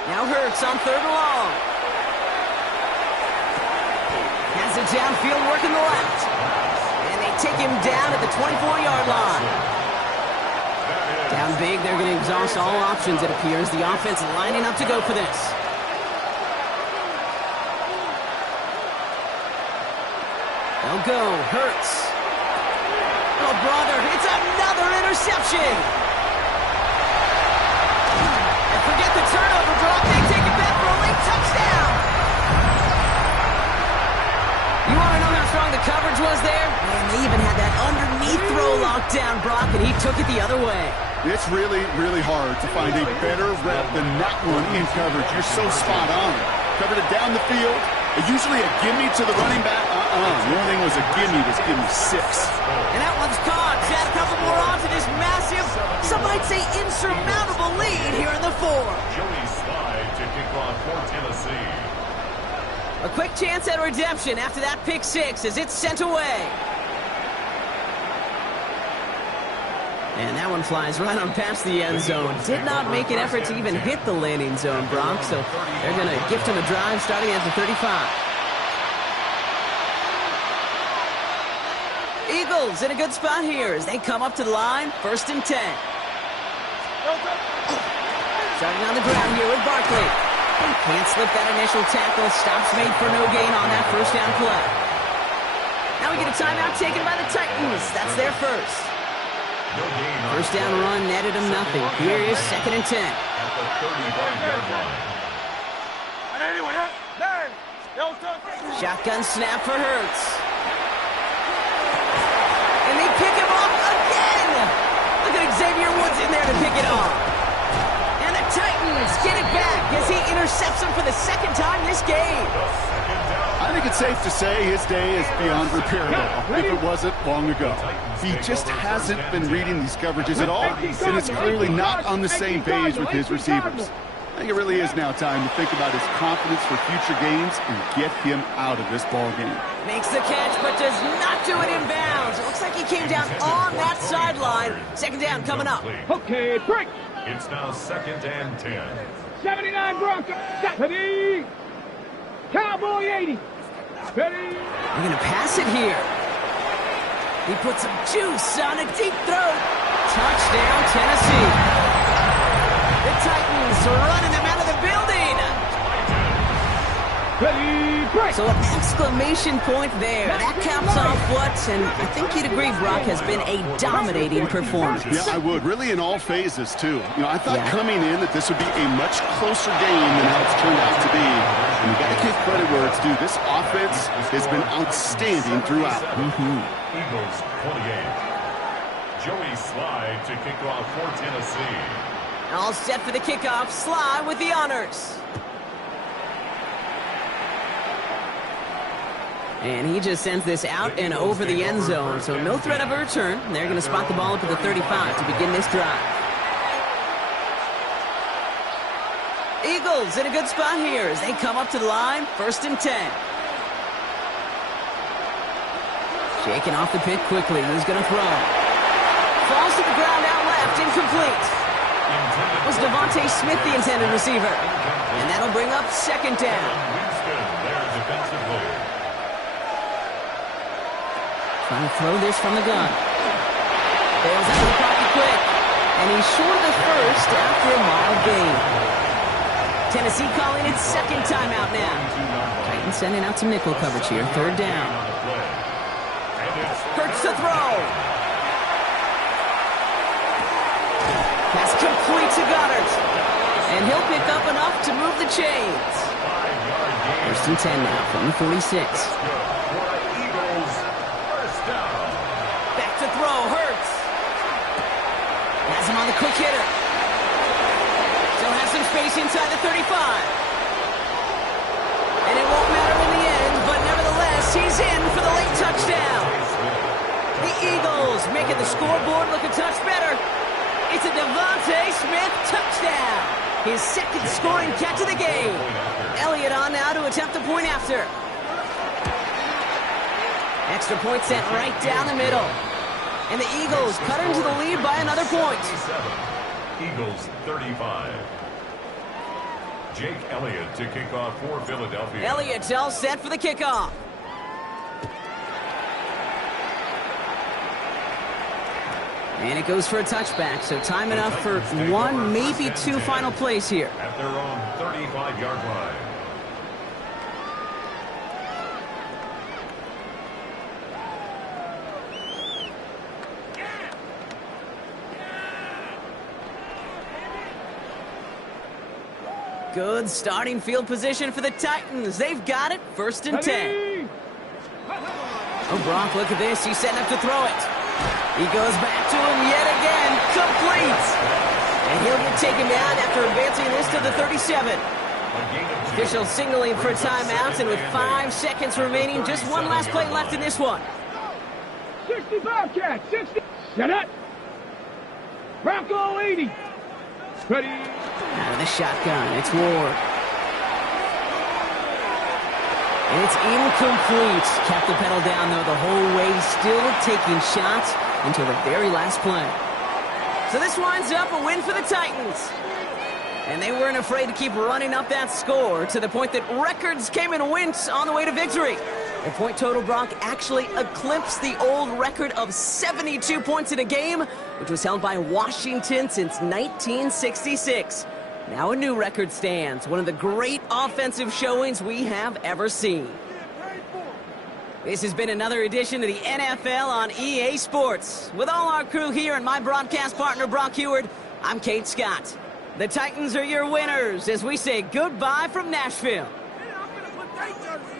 Now Hurts on 3rd and long. Has it downfield, working the left. And they take him down at the 24-yard line. Down big, they're going to exhaust all options, it appears. The offense lining up to go for this. They'll go. Hurts. Oh, brother, it's another interception. And forget the turnover drop. They take it back for a late touchdown. You want to know how strong the coverage was there? Man, they even had that underneath throw locked down, Brock, and he took it the other way. It's really, really hard to find a better rep than that one in coverage. You're so spot on. Covered it down the field. Usually a gimme to the running back. The only thing was a gimme 6. And that one's caught. Add a couple more on to this massive, some might say insurmountable lead here in the 4th. Joey Slide to kick off for Tennessee. A quick chance at redemption after that pick 6 as it's sent away. And that one flies right on past the end zone. Did not make an effort to even hit the landing zone, Brock. So they're going to gift him a drive starting at the 35. Eagles in a good spot here as they come up to the line. 1st and 10. Starting on the ground here with Barkley. Can't slip that initial tackle. Stops made for no gain on that 1st down play. Now we get a timeout taken by the Titans. That's their first. 1st down run netted him nothing. Here is 2nd and 10. At the 35-yard line. Shotgun snap for Hurts. And they pick him off again. Look at Xavier Woods in there to pick it off. And the Titans get it back as he intercepts him for the 2nd time this game. I think it's safe to say his day is beyond repair now, if it wasn't long ago. He just hasn't been reading these coverages at all, and it's clearly not on the same page with his receivers. I think it really is now time to think about his confidence for future games and get him out of this ball game. Makes the catch, but does not do it in bounds. It looks like he came down on that sideline. 2nd down coming up. Okay, break. It's now 2nd and 10. 79 Broncos. Ready. Cowboy 80. Ready. They're going to pass it here. He puts some juice on a deep throw. Touchdown, Tennessee. The Titans are running them out of the building. Ready, break. So an exclamation point there. That caps off what, and I think you'd agree, Brock, has been a dominating performance. Yeah, I would. Really in all phases, too. I thought coming in that this would be a much closer game than how it's turned out to be. And you got to give credit where it's due. This offense has been outstanding throughout. Eagles 28. Joey Slide to kick off for Tennessee. All set for the kickoff. Sly with the honors. And he just sends this out and over the end zone, so no threat of a return. They're going to spot the ball up at the 35 to begin this drive. Eagles in a good spot here as they come up to the line. 1st and 10. Shaking off the pick quickly. Who's going to throw? Falls to the ground out left. Incomplete. Was Devontae Smith the intended receiver? And that'll bring up 2nd down. Trying to throw this from the gun. Bails out of the pocket quick. And he's short of the first after a mild gain. Tennessee calling its 2nd timeout now. Titans sending out some nickel coverage here. 3rd down. Hurts to throw. Pass complete to Goddard. And he'll pick up enough to move the chains. 1st and 10 now from the 46. Back to throw, Hurts. Has him on the quick hitter. Still has some space inside the 35. And it won't matter in the end, but nevertheless, he's in for the late touchdown. The Eagles His second scoring catch of the game. Elliott on now to attempt a point after. Extra point sent right down the middle. And the Eagles cut into the lead by another point. Eagles 35. Jake Elliott to kick off for Philadelphia. Elliott's all set for the kickoff. And it goes for a touchback, so time enough for one, maybe two final plays here. At their own 35-yard line. Good starting field position for the Titans. They've got it, 1st and 10. Oh, Brock, look at this. He's setting up to throw it. He goes back to him yet again. Complete. And he'll get taken down after advancing this to the 37. Official signaling for timeouts, and with 5 seconds remaining, just one last play left in this one. 65 catch, 60. Set it. Bronco 80. Ready. Out of the shotgun, it's Ward. And it's incomplete. Kept the pedal down, though, the whole way, still taking shots until the very last play. So this winds up a win for the Titans. And they weren't afraid to keep running up that score to the point that records came and went on the way to victory. The point total, Brock, actually eclipsed the old record of 72 points in a game, which was held by Washington since 1966. Now a new record stands, one of the great offensive showings we have ever seen. This has been another edition of the NFL on EA Sports. With all our crew here and my broadcast partner, Brock Heward, I'm Kate Scott. The Titans are your winners as we say goodbye from Nashville. I'm going to put